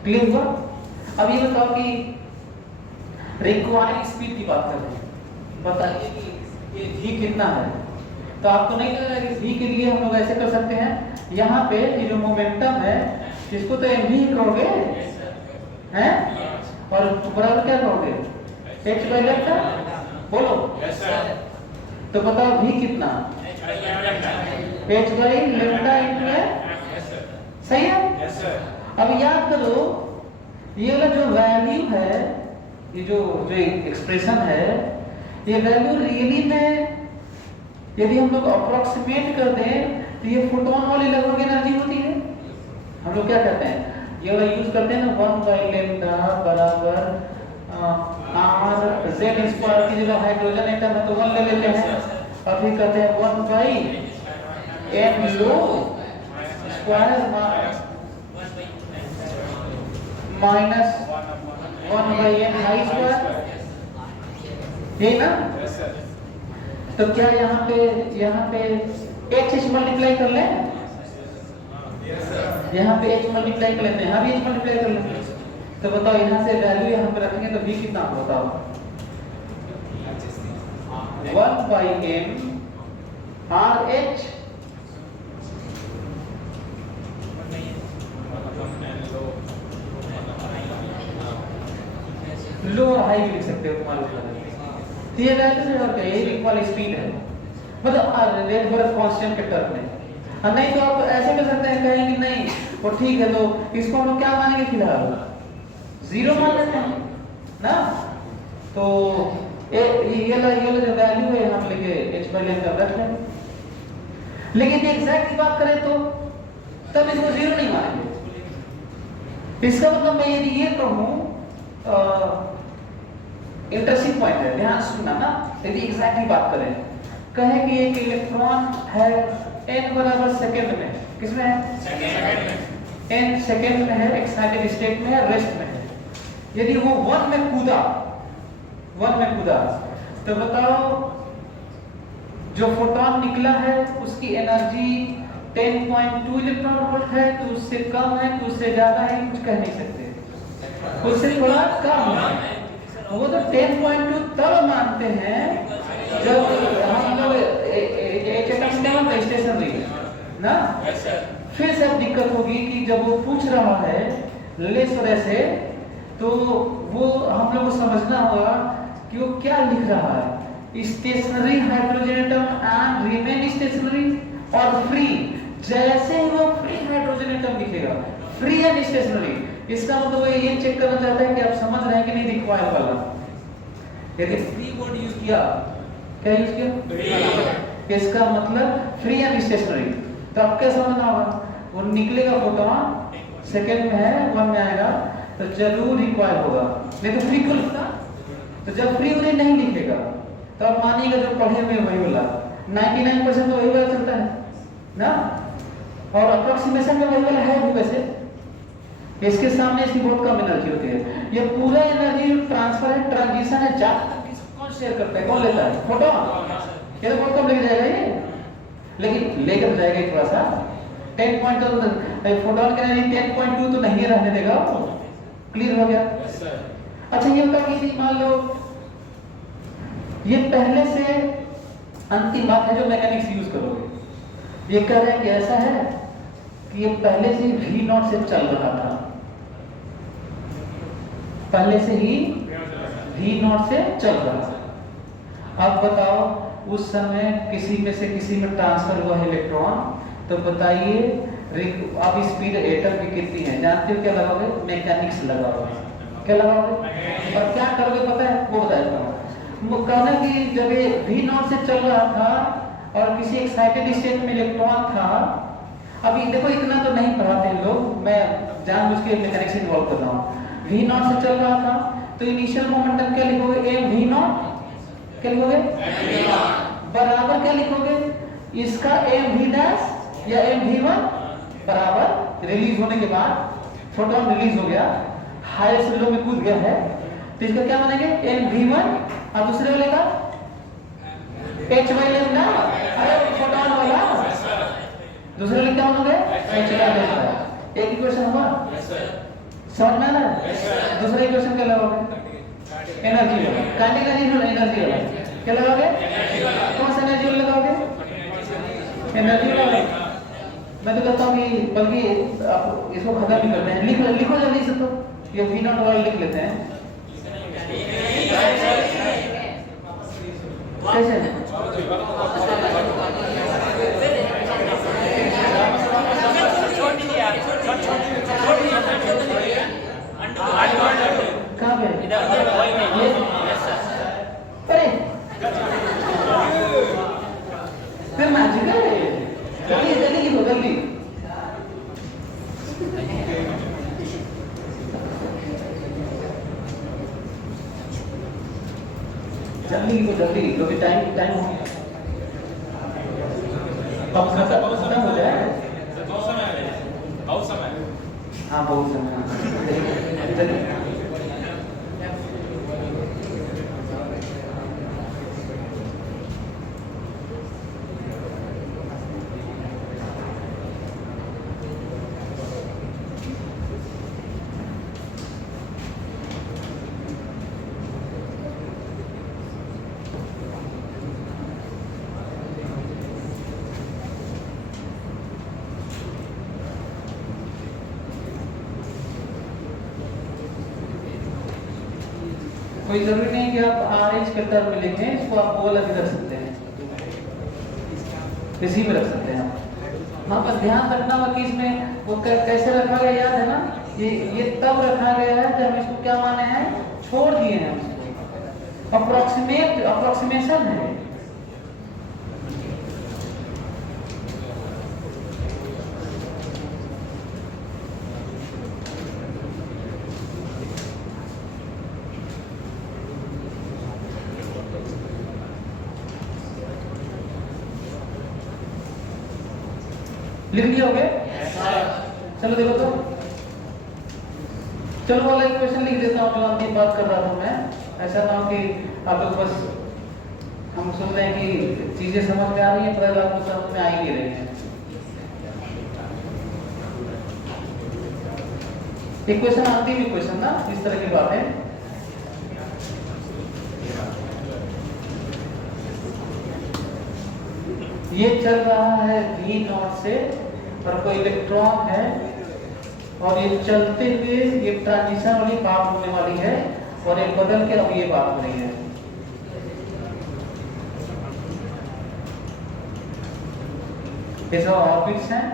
क्लियर हुआ? अब ये बताओ कि रिक्वायर्ड स्पीड की बात कर रहे हैं, बताइए कि ये v कितना है? तो आपको नहीं लग रहा कि v के लिए हम लोग ऐसे कर सकते हैं, यहाँ पे ये जो मोमेंटम है इसको तो mv ही कहोगे, हैं? और बराबर क्या कहोगे? h by lambda. बोलो। Yes sir. तो बताओ v कितना? h बाई लैम्डा इनटू है। सही है? Yes sir. अब याद करो, ये वाला जो वैल्यू है, ये जो एक्सप्रेशन है, ये वैल्यू रियली में यदि हम लोग अप्रोक्सीमेट कर दें तो ये फोटोन वाली लगभग एनर्जी होती है। हम लोग क्या कहते हैं, ये वाला यूज करते हैं ना, 1 बाई लैम्डा बराबर आर जेड स्क्वायर की जगह हाइड्रोजन एटम है तो 1 ले लेते हैं और फिर कहते हैं 1 by N low square minus 1 by N high square, यही ना? तो क्या यहाँ पे h मल्टीप्लाई कर लें? यहाँ पे h मल्टीप्लाई कर लेते हैं, हाँ भी h मल्टीप्लाई कर लेते हैं। तो बताओ यहाँ से वैल्यू यहाँ पे रखेंगे तो v कितना बताओ? 1 बाई m आर एच लो और हाई लिख सकते हो तुम्हारे। तो ये वैल्यू है और क्या, ये इक्वल स्पीड है, मतलब रेट बर्थ कांस्टेंट के टर्म में। नहीं तो आप ऐसे कर सकते हैं, कहेंगे नहीं वो ठीक है तो इसको हम लोग क्या मानेंगे फिलहाल? 0 मान लेते हैं ना। तो ये जो वैल्यू है हम लिखे h बाई एन का रख लें। लेकिन एग्जैक्ट बात करें तो तब इसको 0 नहीं मानेंगे। इसका मतलब मैं यदि ये कहूं इंटरेस्टिंग पॉइंट है, ध्यान से सुनना ना। यदि एग्जैक्टली बात करें, कहें कि एक इलेक्ट्रॉन है n बराबर सेकंड में, किसमें है? सेकंड में। n सेकंड में है, एक्साइटेड स्टेट में है, रेस्ट में है। यदि वो 1 में कूदा तो बताओ जो फोटोन निकला है उसकी एनर्जी 10.2 इलेक्ट्रॉन वोल्ट है, तो उससे कम है, तो उससे ज्यादा है, कुछ कह नहीं सकते, उससे थोड़ा कम है। वो तो 10.2 तब मानते हैं जब हम लोग स्टेशनरी ना। फिर से दिक्कत होगी कि जब वो पूछ रहा है लेस से, तो वो हम लोग को समझना होगा कि वो क्या लिख रहा है, stationary hydrogen atom and remain stationary और फ्री। जैसे ही वो फ्री हाइड्रोजन एटम दिखेगा, फ्री एंड स्टेशनरी, इसका मतलब वो ये चेक करना चाहता है कि आप समझ रहे हैं कि नहीं रिक्वायर वाला। यदि फ्री वर्ड यूज किया, क्या यूज किया? इसका मतलब फ्री एंड स्टेशनरी। तो आप क्या समझना होगा, वो निकलेगा फोटोन सेकंड में है, 1 में आएगा तो जरूर रिक्वायर होगा, नहीं तो फ्री क्यों लिखता? तो जब फ्री उन्हें नहीं लिखेगा तो आप मानिएगा जो पढ़े हुए वही वाला 99% तो वही वाला चलता है ना, और अप्रोक्सीमेशन में वही वाला है भी। वैसे इसके सामने इसकी बहुत कम एनर्जी होती है। ये पूरा एनर्जी ट्रांसफर है, ट्रांजिशन है, जाता तक कौन शेयर करता है, कौन लेता है? फोटोन। ये तो बहुत कम लेके जाएगा ये, लेकिन लेकर जाएगा थोड़ा सा 10.2। फोटोन का एनर्जी 10.2 तो नहीं रहने देगा। क्लियर हो गया? अच्छा ये होता कि मान लो ये पहले से अंतिम बात है जो मैकेनिक्स यूज करोगे। ये कह रहे हैं कि ऐसा है कि ये पहले से ही V0 से चल रहा था, पहले से ही V0 से चल रहा था। अब बताओ उस समय किसी में से किसी में ट्रांसफर हुआ है इलेक्ट्रॉन, तो बताइए अब स्पीड एटम की कितनी है? जानते हो क्या लगाओगे? मैकेनिक्स लगाओगे। क्या लगाओगे और क्या करोगे पता है? वो बताता हूँ। कहना कि जब ये V0 से चल रहा था और किसी एक्साइटेड स्टेट में इलेक्ट्रॉन था, अभी देखो इतना तो नहीं पढ़ाते हैं लोग, मैं जानबूझ के मैकेनिक्स इन्वॉल्व कर रहा हूँ। V0 से चल रहा था तो इनिशियल मोमेंटम क्या लिखोगे? mv0। क्या लिखोगे? बराबर क्या लिखोगे? इसका mv' या mv1 बराबर रिलीज होने के बाद फोटोन रिलीज हो गया, हायर से लो में कूद गया है, तो इसका क्या बनेंगे? mv1 और दूसरे वाले का h/m ना, अरे फोटोन वाला दूसरे वाले क्या बनोगे? h/m। एक इक्वेशन हुआ, समझ में आया? दूसरा इक्वेशन क्या लगाओगे? एनर्जी वाला, काइनेटिक एनर्जी वाला क्या लगाओगे? कौन सा एनर्जी वाला लगाओगे? एनर्जी वाला। मैं तो कहता हूँ कि बल्कि आप इसको खत्म भी करते हैं, लिखो जल्दी से। तो ये V0 वाला लिख लेते हैं। कैसे? कहाँ पे? अरे फिर मैजिक है, जल्दी जल्दी लिखो जल्दी। जल्दी लिखो जल्दी, क्योंकि टाइम टाइम हो गया। अब खत्म हो जाए। बहुत समय है, बहुत समय। हाँ बहुत समय। जल्दी। कोई जरूरी नहीं कि आप RH के टर्म में लिखें, इसको आप वो अलग रख सकते हैं, किसी में रख सकते हैं आप। हाँ बस ध्यान रखना होगा कि इसमें वो कैसे रखा गया, याद है ना? ये तब रखा गया है जब हम इसको क्या माने हैं, छोड़ दिए हैं उसको। अप्रोक्सीमेशन है। लिख दिया हो गया? चलो देखो तो, चलो वाला एक क्वेश्चन लिख देता हूँ जो अंतिम बात कर रहा था मैं। ऐसा ना हो कि आप लोग बस हम सोच रहे हैं कि चीजें समझ में आ रही हैं, पर आपको समझ में आ ही नहीं रही हैं। एक क्वेश्चन अंतिम ही क्वेश्चन ना, इस तरह की बात है। ये चल रहा है V0 से, और कोई इलेक्ट्रॉन है, और ये चलते हुए ये ट्रांजिशन वाली बात होने वाली है, और एक बदल के अब ये बात हो रही है। ये सब ऑर्बिट्स हैं,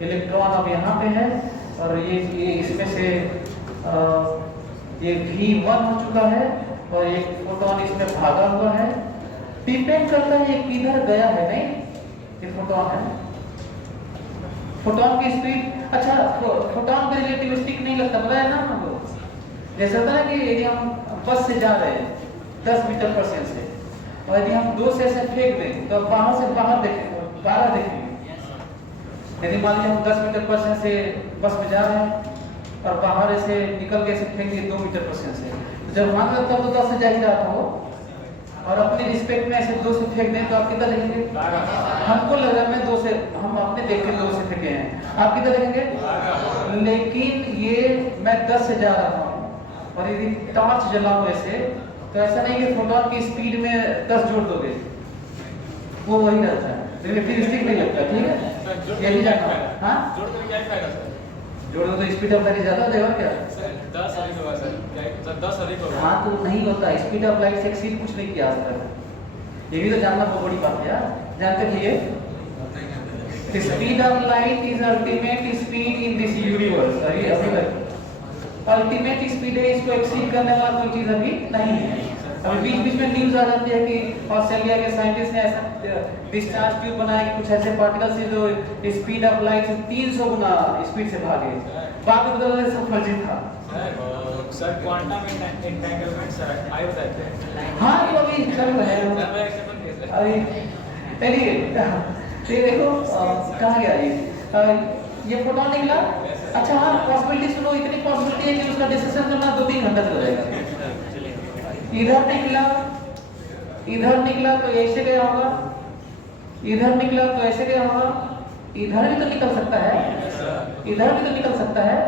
इलेक्ट्रॉन अब यहाँ पे है, और ये इसमें से ये V1 हो चुका है, और एक फोटोन इसमें भागा हुआ है। डिपेंड करता है ये किधर गया है, नहीं ये फोटोन है। फोटोन की स्पीड, अच्छा फोटोन का रिलेटिविस्टिक नहीं लगता, पता है ना हमको? जैसे होता है कि यदि हम बस से जा रहे हैं 10 मीटर पर सेकंड से, और यदि हम 2 से ऐसे फेंक दें तो बाहर से बाहर देखेंगे, 12 देखेंगे। यदि मान लीजिए हम 10 मीटर पर सेकंड से बस में जा रहे हैं और बाहर ऐसे निकल के ऐसे फेंक दिए 2 मीटर पर सेकंड से, तो जब मान लगता तो 10 से जा ही रहा था वो, और अपने रिस्पेक्ट में ऐसे 2 से फेंक दें तो आप कितना देखेंगे? हमको लगा मैं 2 से, हम अपने देख के 2 से फेंके हैं, आप कितना देखेंगे? लेकिन ये मैं 10 से जा रहा हूँ, और यदि टॉर्च जलाऊं ऐसे, तो ऐसा नहीं कि फोटोन की स्पीड में 10 जोड़ दोगे, वो वही रहता है, रिलेटिविस्टिक नहीं लगता। ठीक है, यही जानना है। हाँ जोड़ कर क्या फायदा सर? जोड़ दो तो स्पीड ऑफ लाइट ज्यादा हो जाएगा क्या? सर 10 अधिक होगा सर, क्या 10 अधिक होगा? हाँ तो नहीं होता, स्पीड ऑफ लाइट से एक्सीड कुछ नहीं किया आज तक। ये भी तो जानना बहुत बड़ी बात है यार, जानते थे ये? The speed of light is ultimate speed in this universe। अभी तक अल्टीमेट स्पीड है, इसको एक्सीड करने वाला कोई चीज अभी नहीं है। अभी बीच बीच में न्यूज आ जाती है कि ऑस्ट्रेलिया के साइंटिस्ट ने ऐसा डिस्चार्ज ट्यूब बनाया कि कुछ ऐसे पार्टिकल्स से जो स्पीड ऑफ लाइट से 300 गुना स्पीड से भागे। बात बदलने से फर्जी था सर। क्वांटम एंटेंगलमेंट सर आए बताते हैं। हाँ ये अभी चल रहे हैं अभी। चलिए ये देखो कहाँ गया ये फोटोन निकला। अच्छा हाँ पॉसिबिलिटी सुनो, इतनी पॉसिबिलिटी है कि उसका डिस्कशन करना 2-3 घंटा चल जाएगा। इधर निकला तो ऐसे गया होगा, इधर निकला तो ऐसे गया होगा, इधर भी तो निकल सकता है, इधर भी तो निकल सकता है,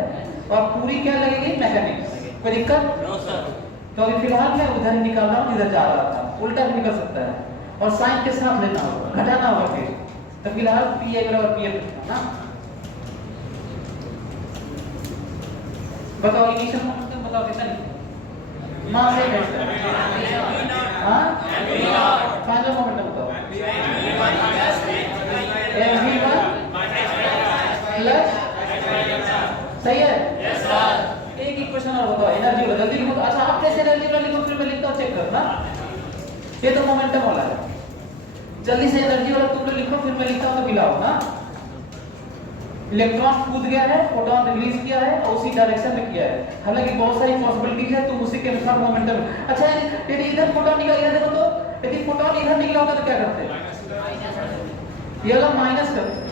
और पूरी क्या लगेगी? मैकेनिक्स। कोई दिक्कत? तो अभी फिलहाल मैं उधर ही निकल रहा हूँ जिधर जा रहा था, उल्टा भी निकल सकता है, और साइन के साथ लेना होगा, घटाना होगा फिर। तो फिलहाल पी बराबर पी एफ ना। बताओ इनिशियल मोमेंटम बताओ कितना निकला? मास है हाँ फाइनल मोमेंटम बताओ। mv1 प्लस सही है। एक इक्वेशन और बताओ, एनर्जी वाला जल्दी लिखो। अच्छा आप कैसे एनर्जी वाला लिखो, फिर मैं लिखता हूँ, चेक करना। ये तो मोमेंटम वाला है, जल्दी से एनर्जी वाला तुम लोग लिखो, फिर मैं लिखता हूँ तो मिलाओ ना। इलेक्ट्रॉन कूद गया है, फोटोन रिलीज किया है, और उसी डायरेक्शन में किया है। हालांकि बहुत सारी पॉसिबिलिटीज है, तुम उसी के अनुसार मोमेंटम। अच्छा यदि इधर फोटोन निकल गया देखो तो यदि फोटोन इधर निकला होता तो क्या करते हैं? ये वाला माइनस करते हैं,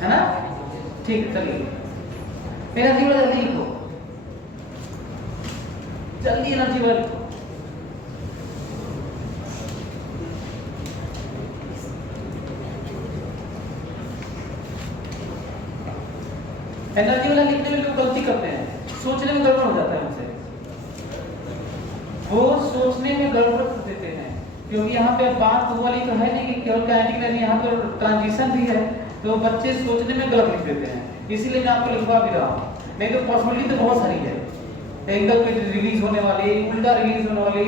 है ना? ठीक, चलिए एनर्जी वाला जल्दी लिखो, जल्दी एनर्जी वाला लिखो। एनर्जी वाला लिखने में लोग गलती करते हैं, सोचने में गड़बड़ हो जाता है उनसे, वो सोचने में गड़बड़ कर देते हैं, क्योंकि यहाँ पे बात वो वाली तो है नहीं कि केवल काइनेटिक एनर्जी, यहाँ पर ट्रांजिशन भी है, तो बच्चे सोचने में गलत लिख देते हैं, इसीलिए मैं आपको लिखवा भी रहा हूँ। नहीं तो पॉसिबिलिटी तो बहुत सारी है, एंगल पे रिलीज होने वाली, उल्टा रिलीज होने वाली,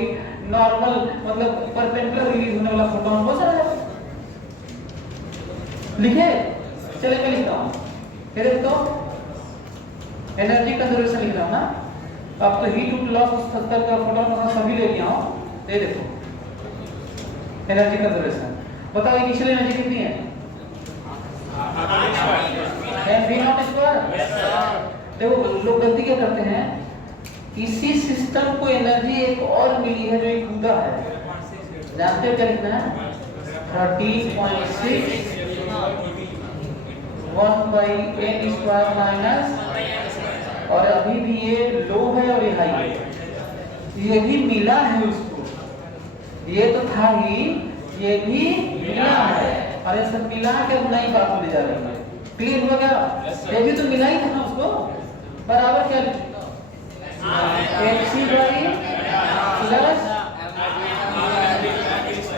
नॉर्मल मतलब परपेंडिकुलर रिलीज होने वाला फोटोन बहुत सारा है। लिखे, चले मैं लिखता हूँ, फिर तो एनर्जी कंजर्वेशन लिख रहा हूँ ना। अब तो हीट लॉस स्तर का फोटोन सभी ले लिया हूँ, ये देखो एनर्जी कंजर्वेशन। बताओ इनिशियल एनर्जी कितनी है? mv0 देखो लोग गलती क्या करते हैं, इसी सिस्टम को एनर्जी एक और मिली है जो एक कूदा है, जानते हो क्या लिखना है? 13.6 1/n² माइनस, और अभी भी ये लो है और ये हाई है, ये भी मिला है उसको, ये तो था ही, ये भी मिला है, और ये सब मिला के नई बात ले जा रही है। क्लियर हुआ क्या? ये भी तो मिला ही था ना उसको, बराबर क्या mc बाई प्लस,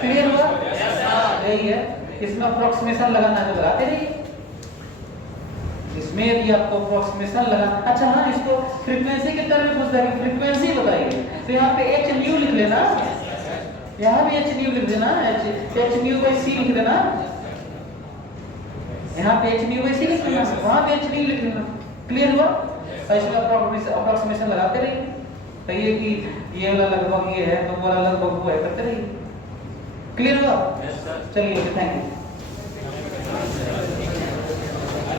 क्लियर हुआ? यही है, इसमें अप्रोक्सीमेशन लगाना है लगाते रहिए, इसमें यदि आपको अप्रोक्सीमेशन लगा। अच्छा हाँ, इसको फ्रीक्वेंसी के तरह में पूछता है, फ्रीक्वेंसी बताइए, तो यहाँ पे h न्यू लिख लेना, यहाँ भी h न्यू लिख देना, h न्यू बाई c लिख देना, यहाँ पे h न्यू बाई c लिख देना, वहाँ पे h न्यू लिख देना। क्लियर हुआ? इसमें अप्रोक्सीमेशन लगाते रहिए, कहिए कि ये वाला लगभग ये है, तो वाला लगभग वो है, करते रहिए। क्लियर हुआ? चलिए, थैंक यू।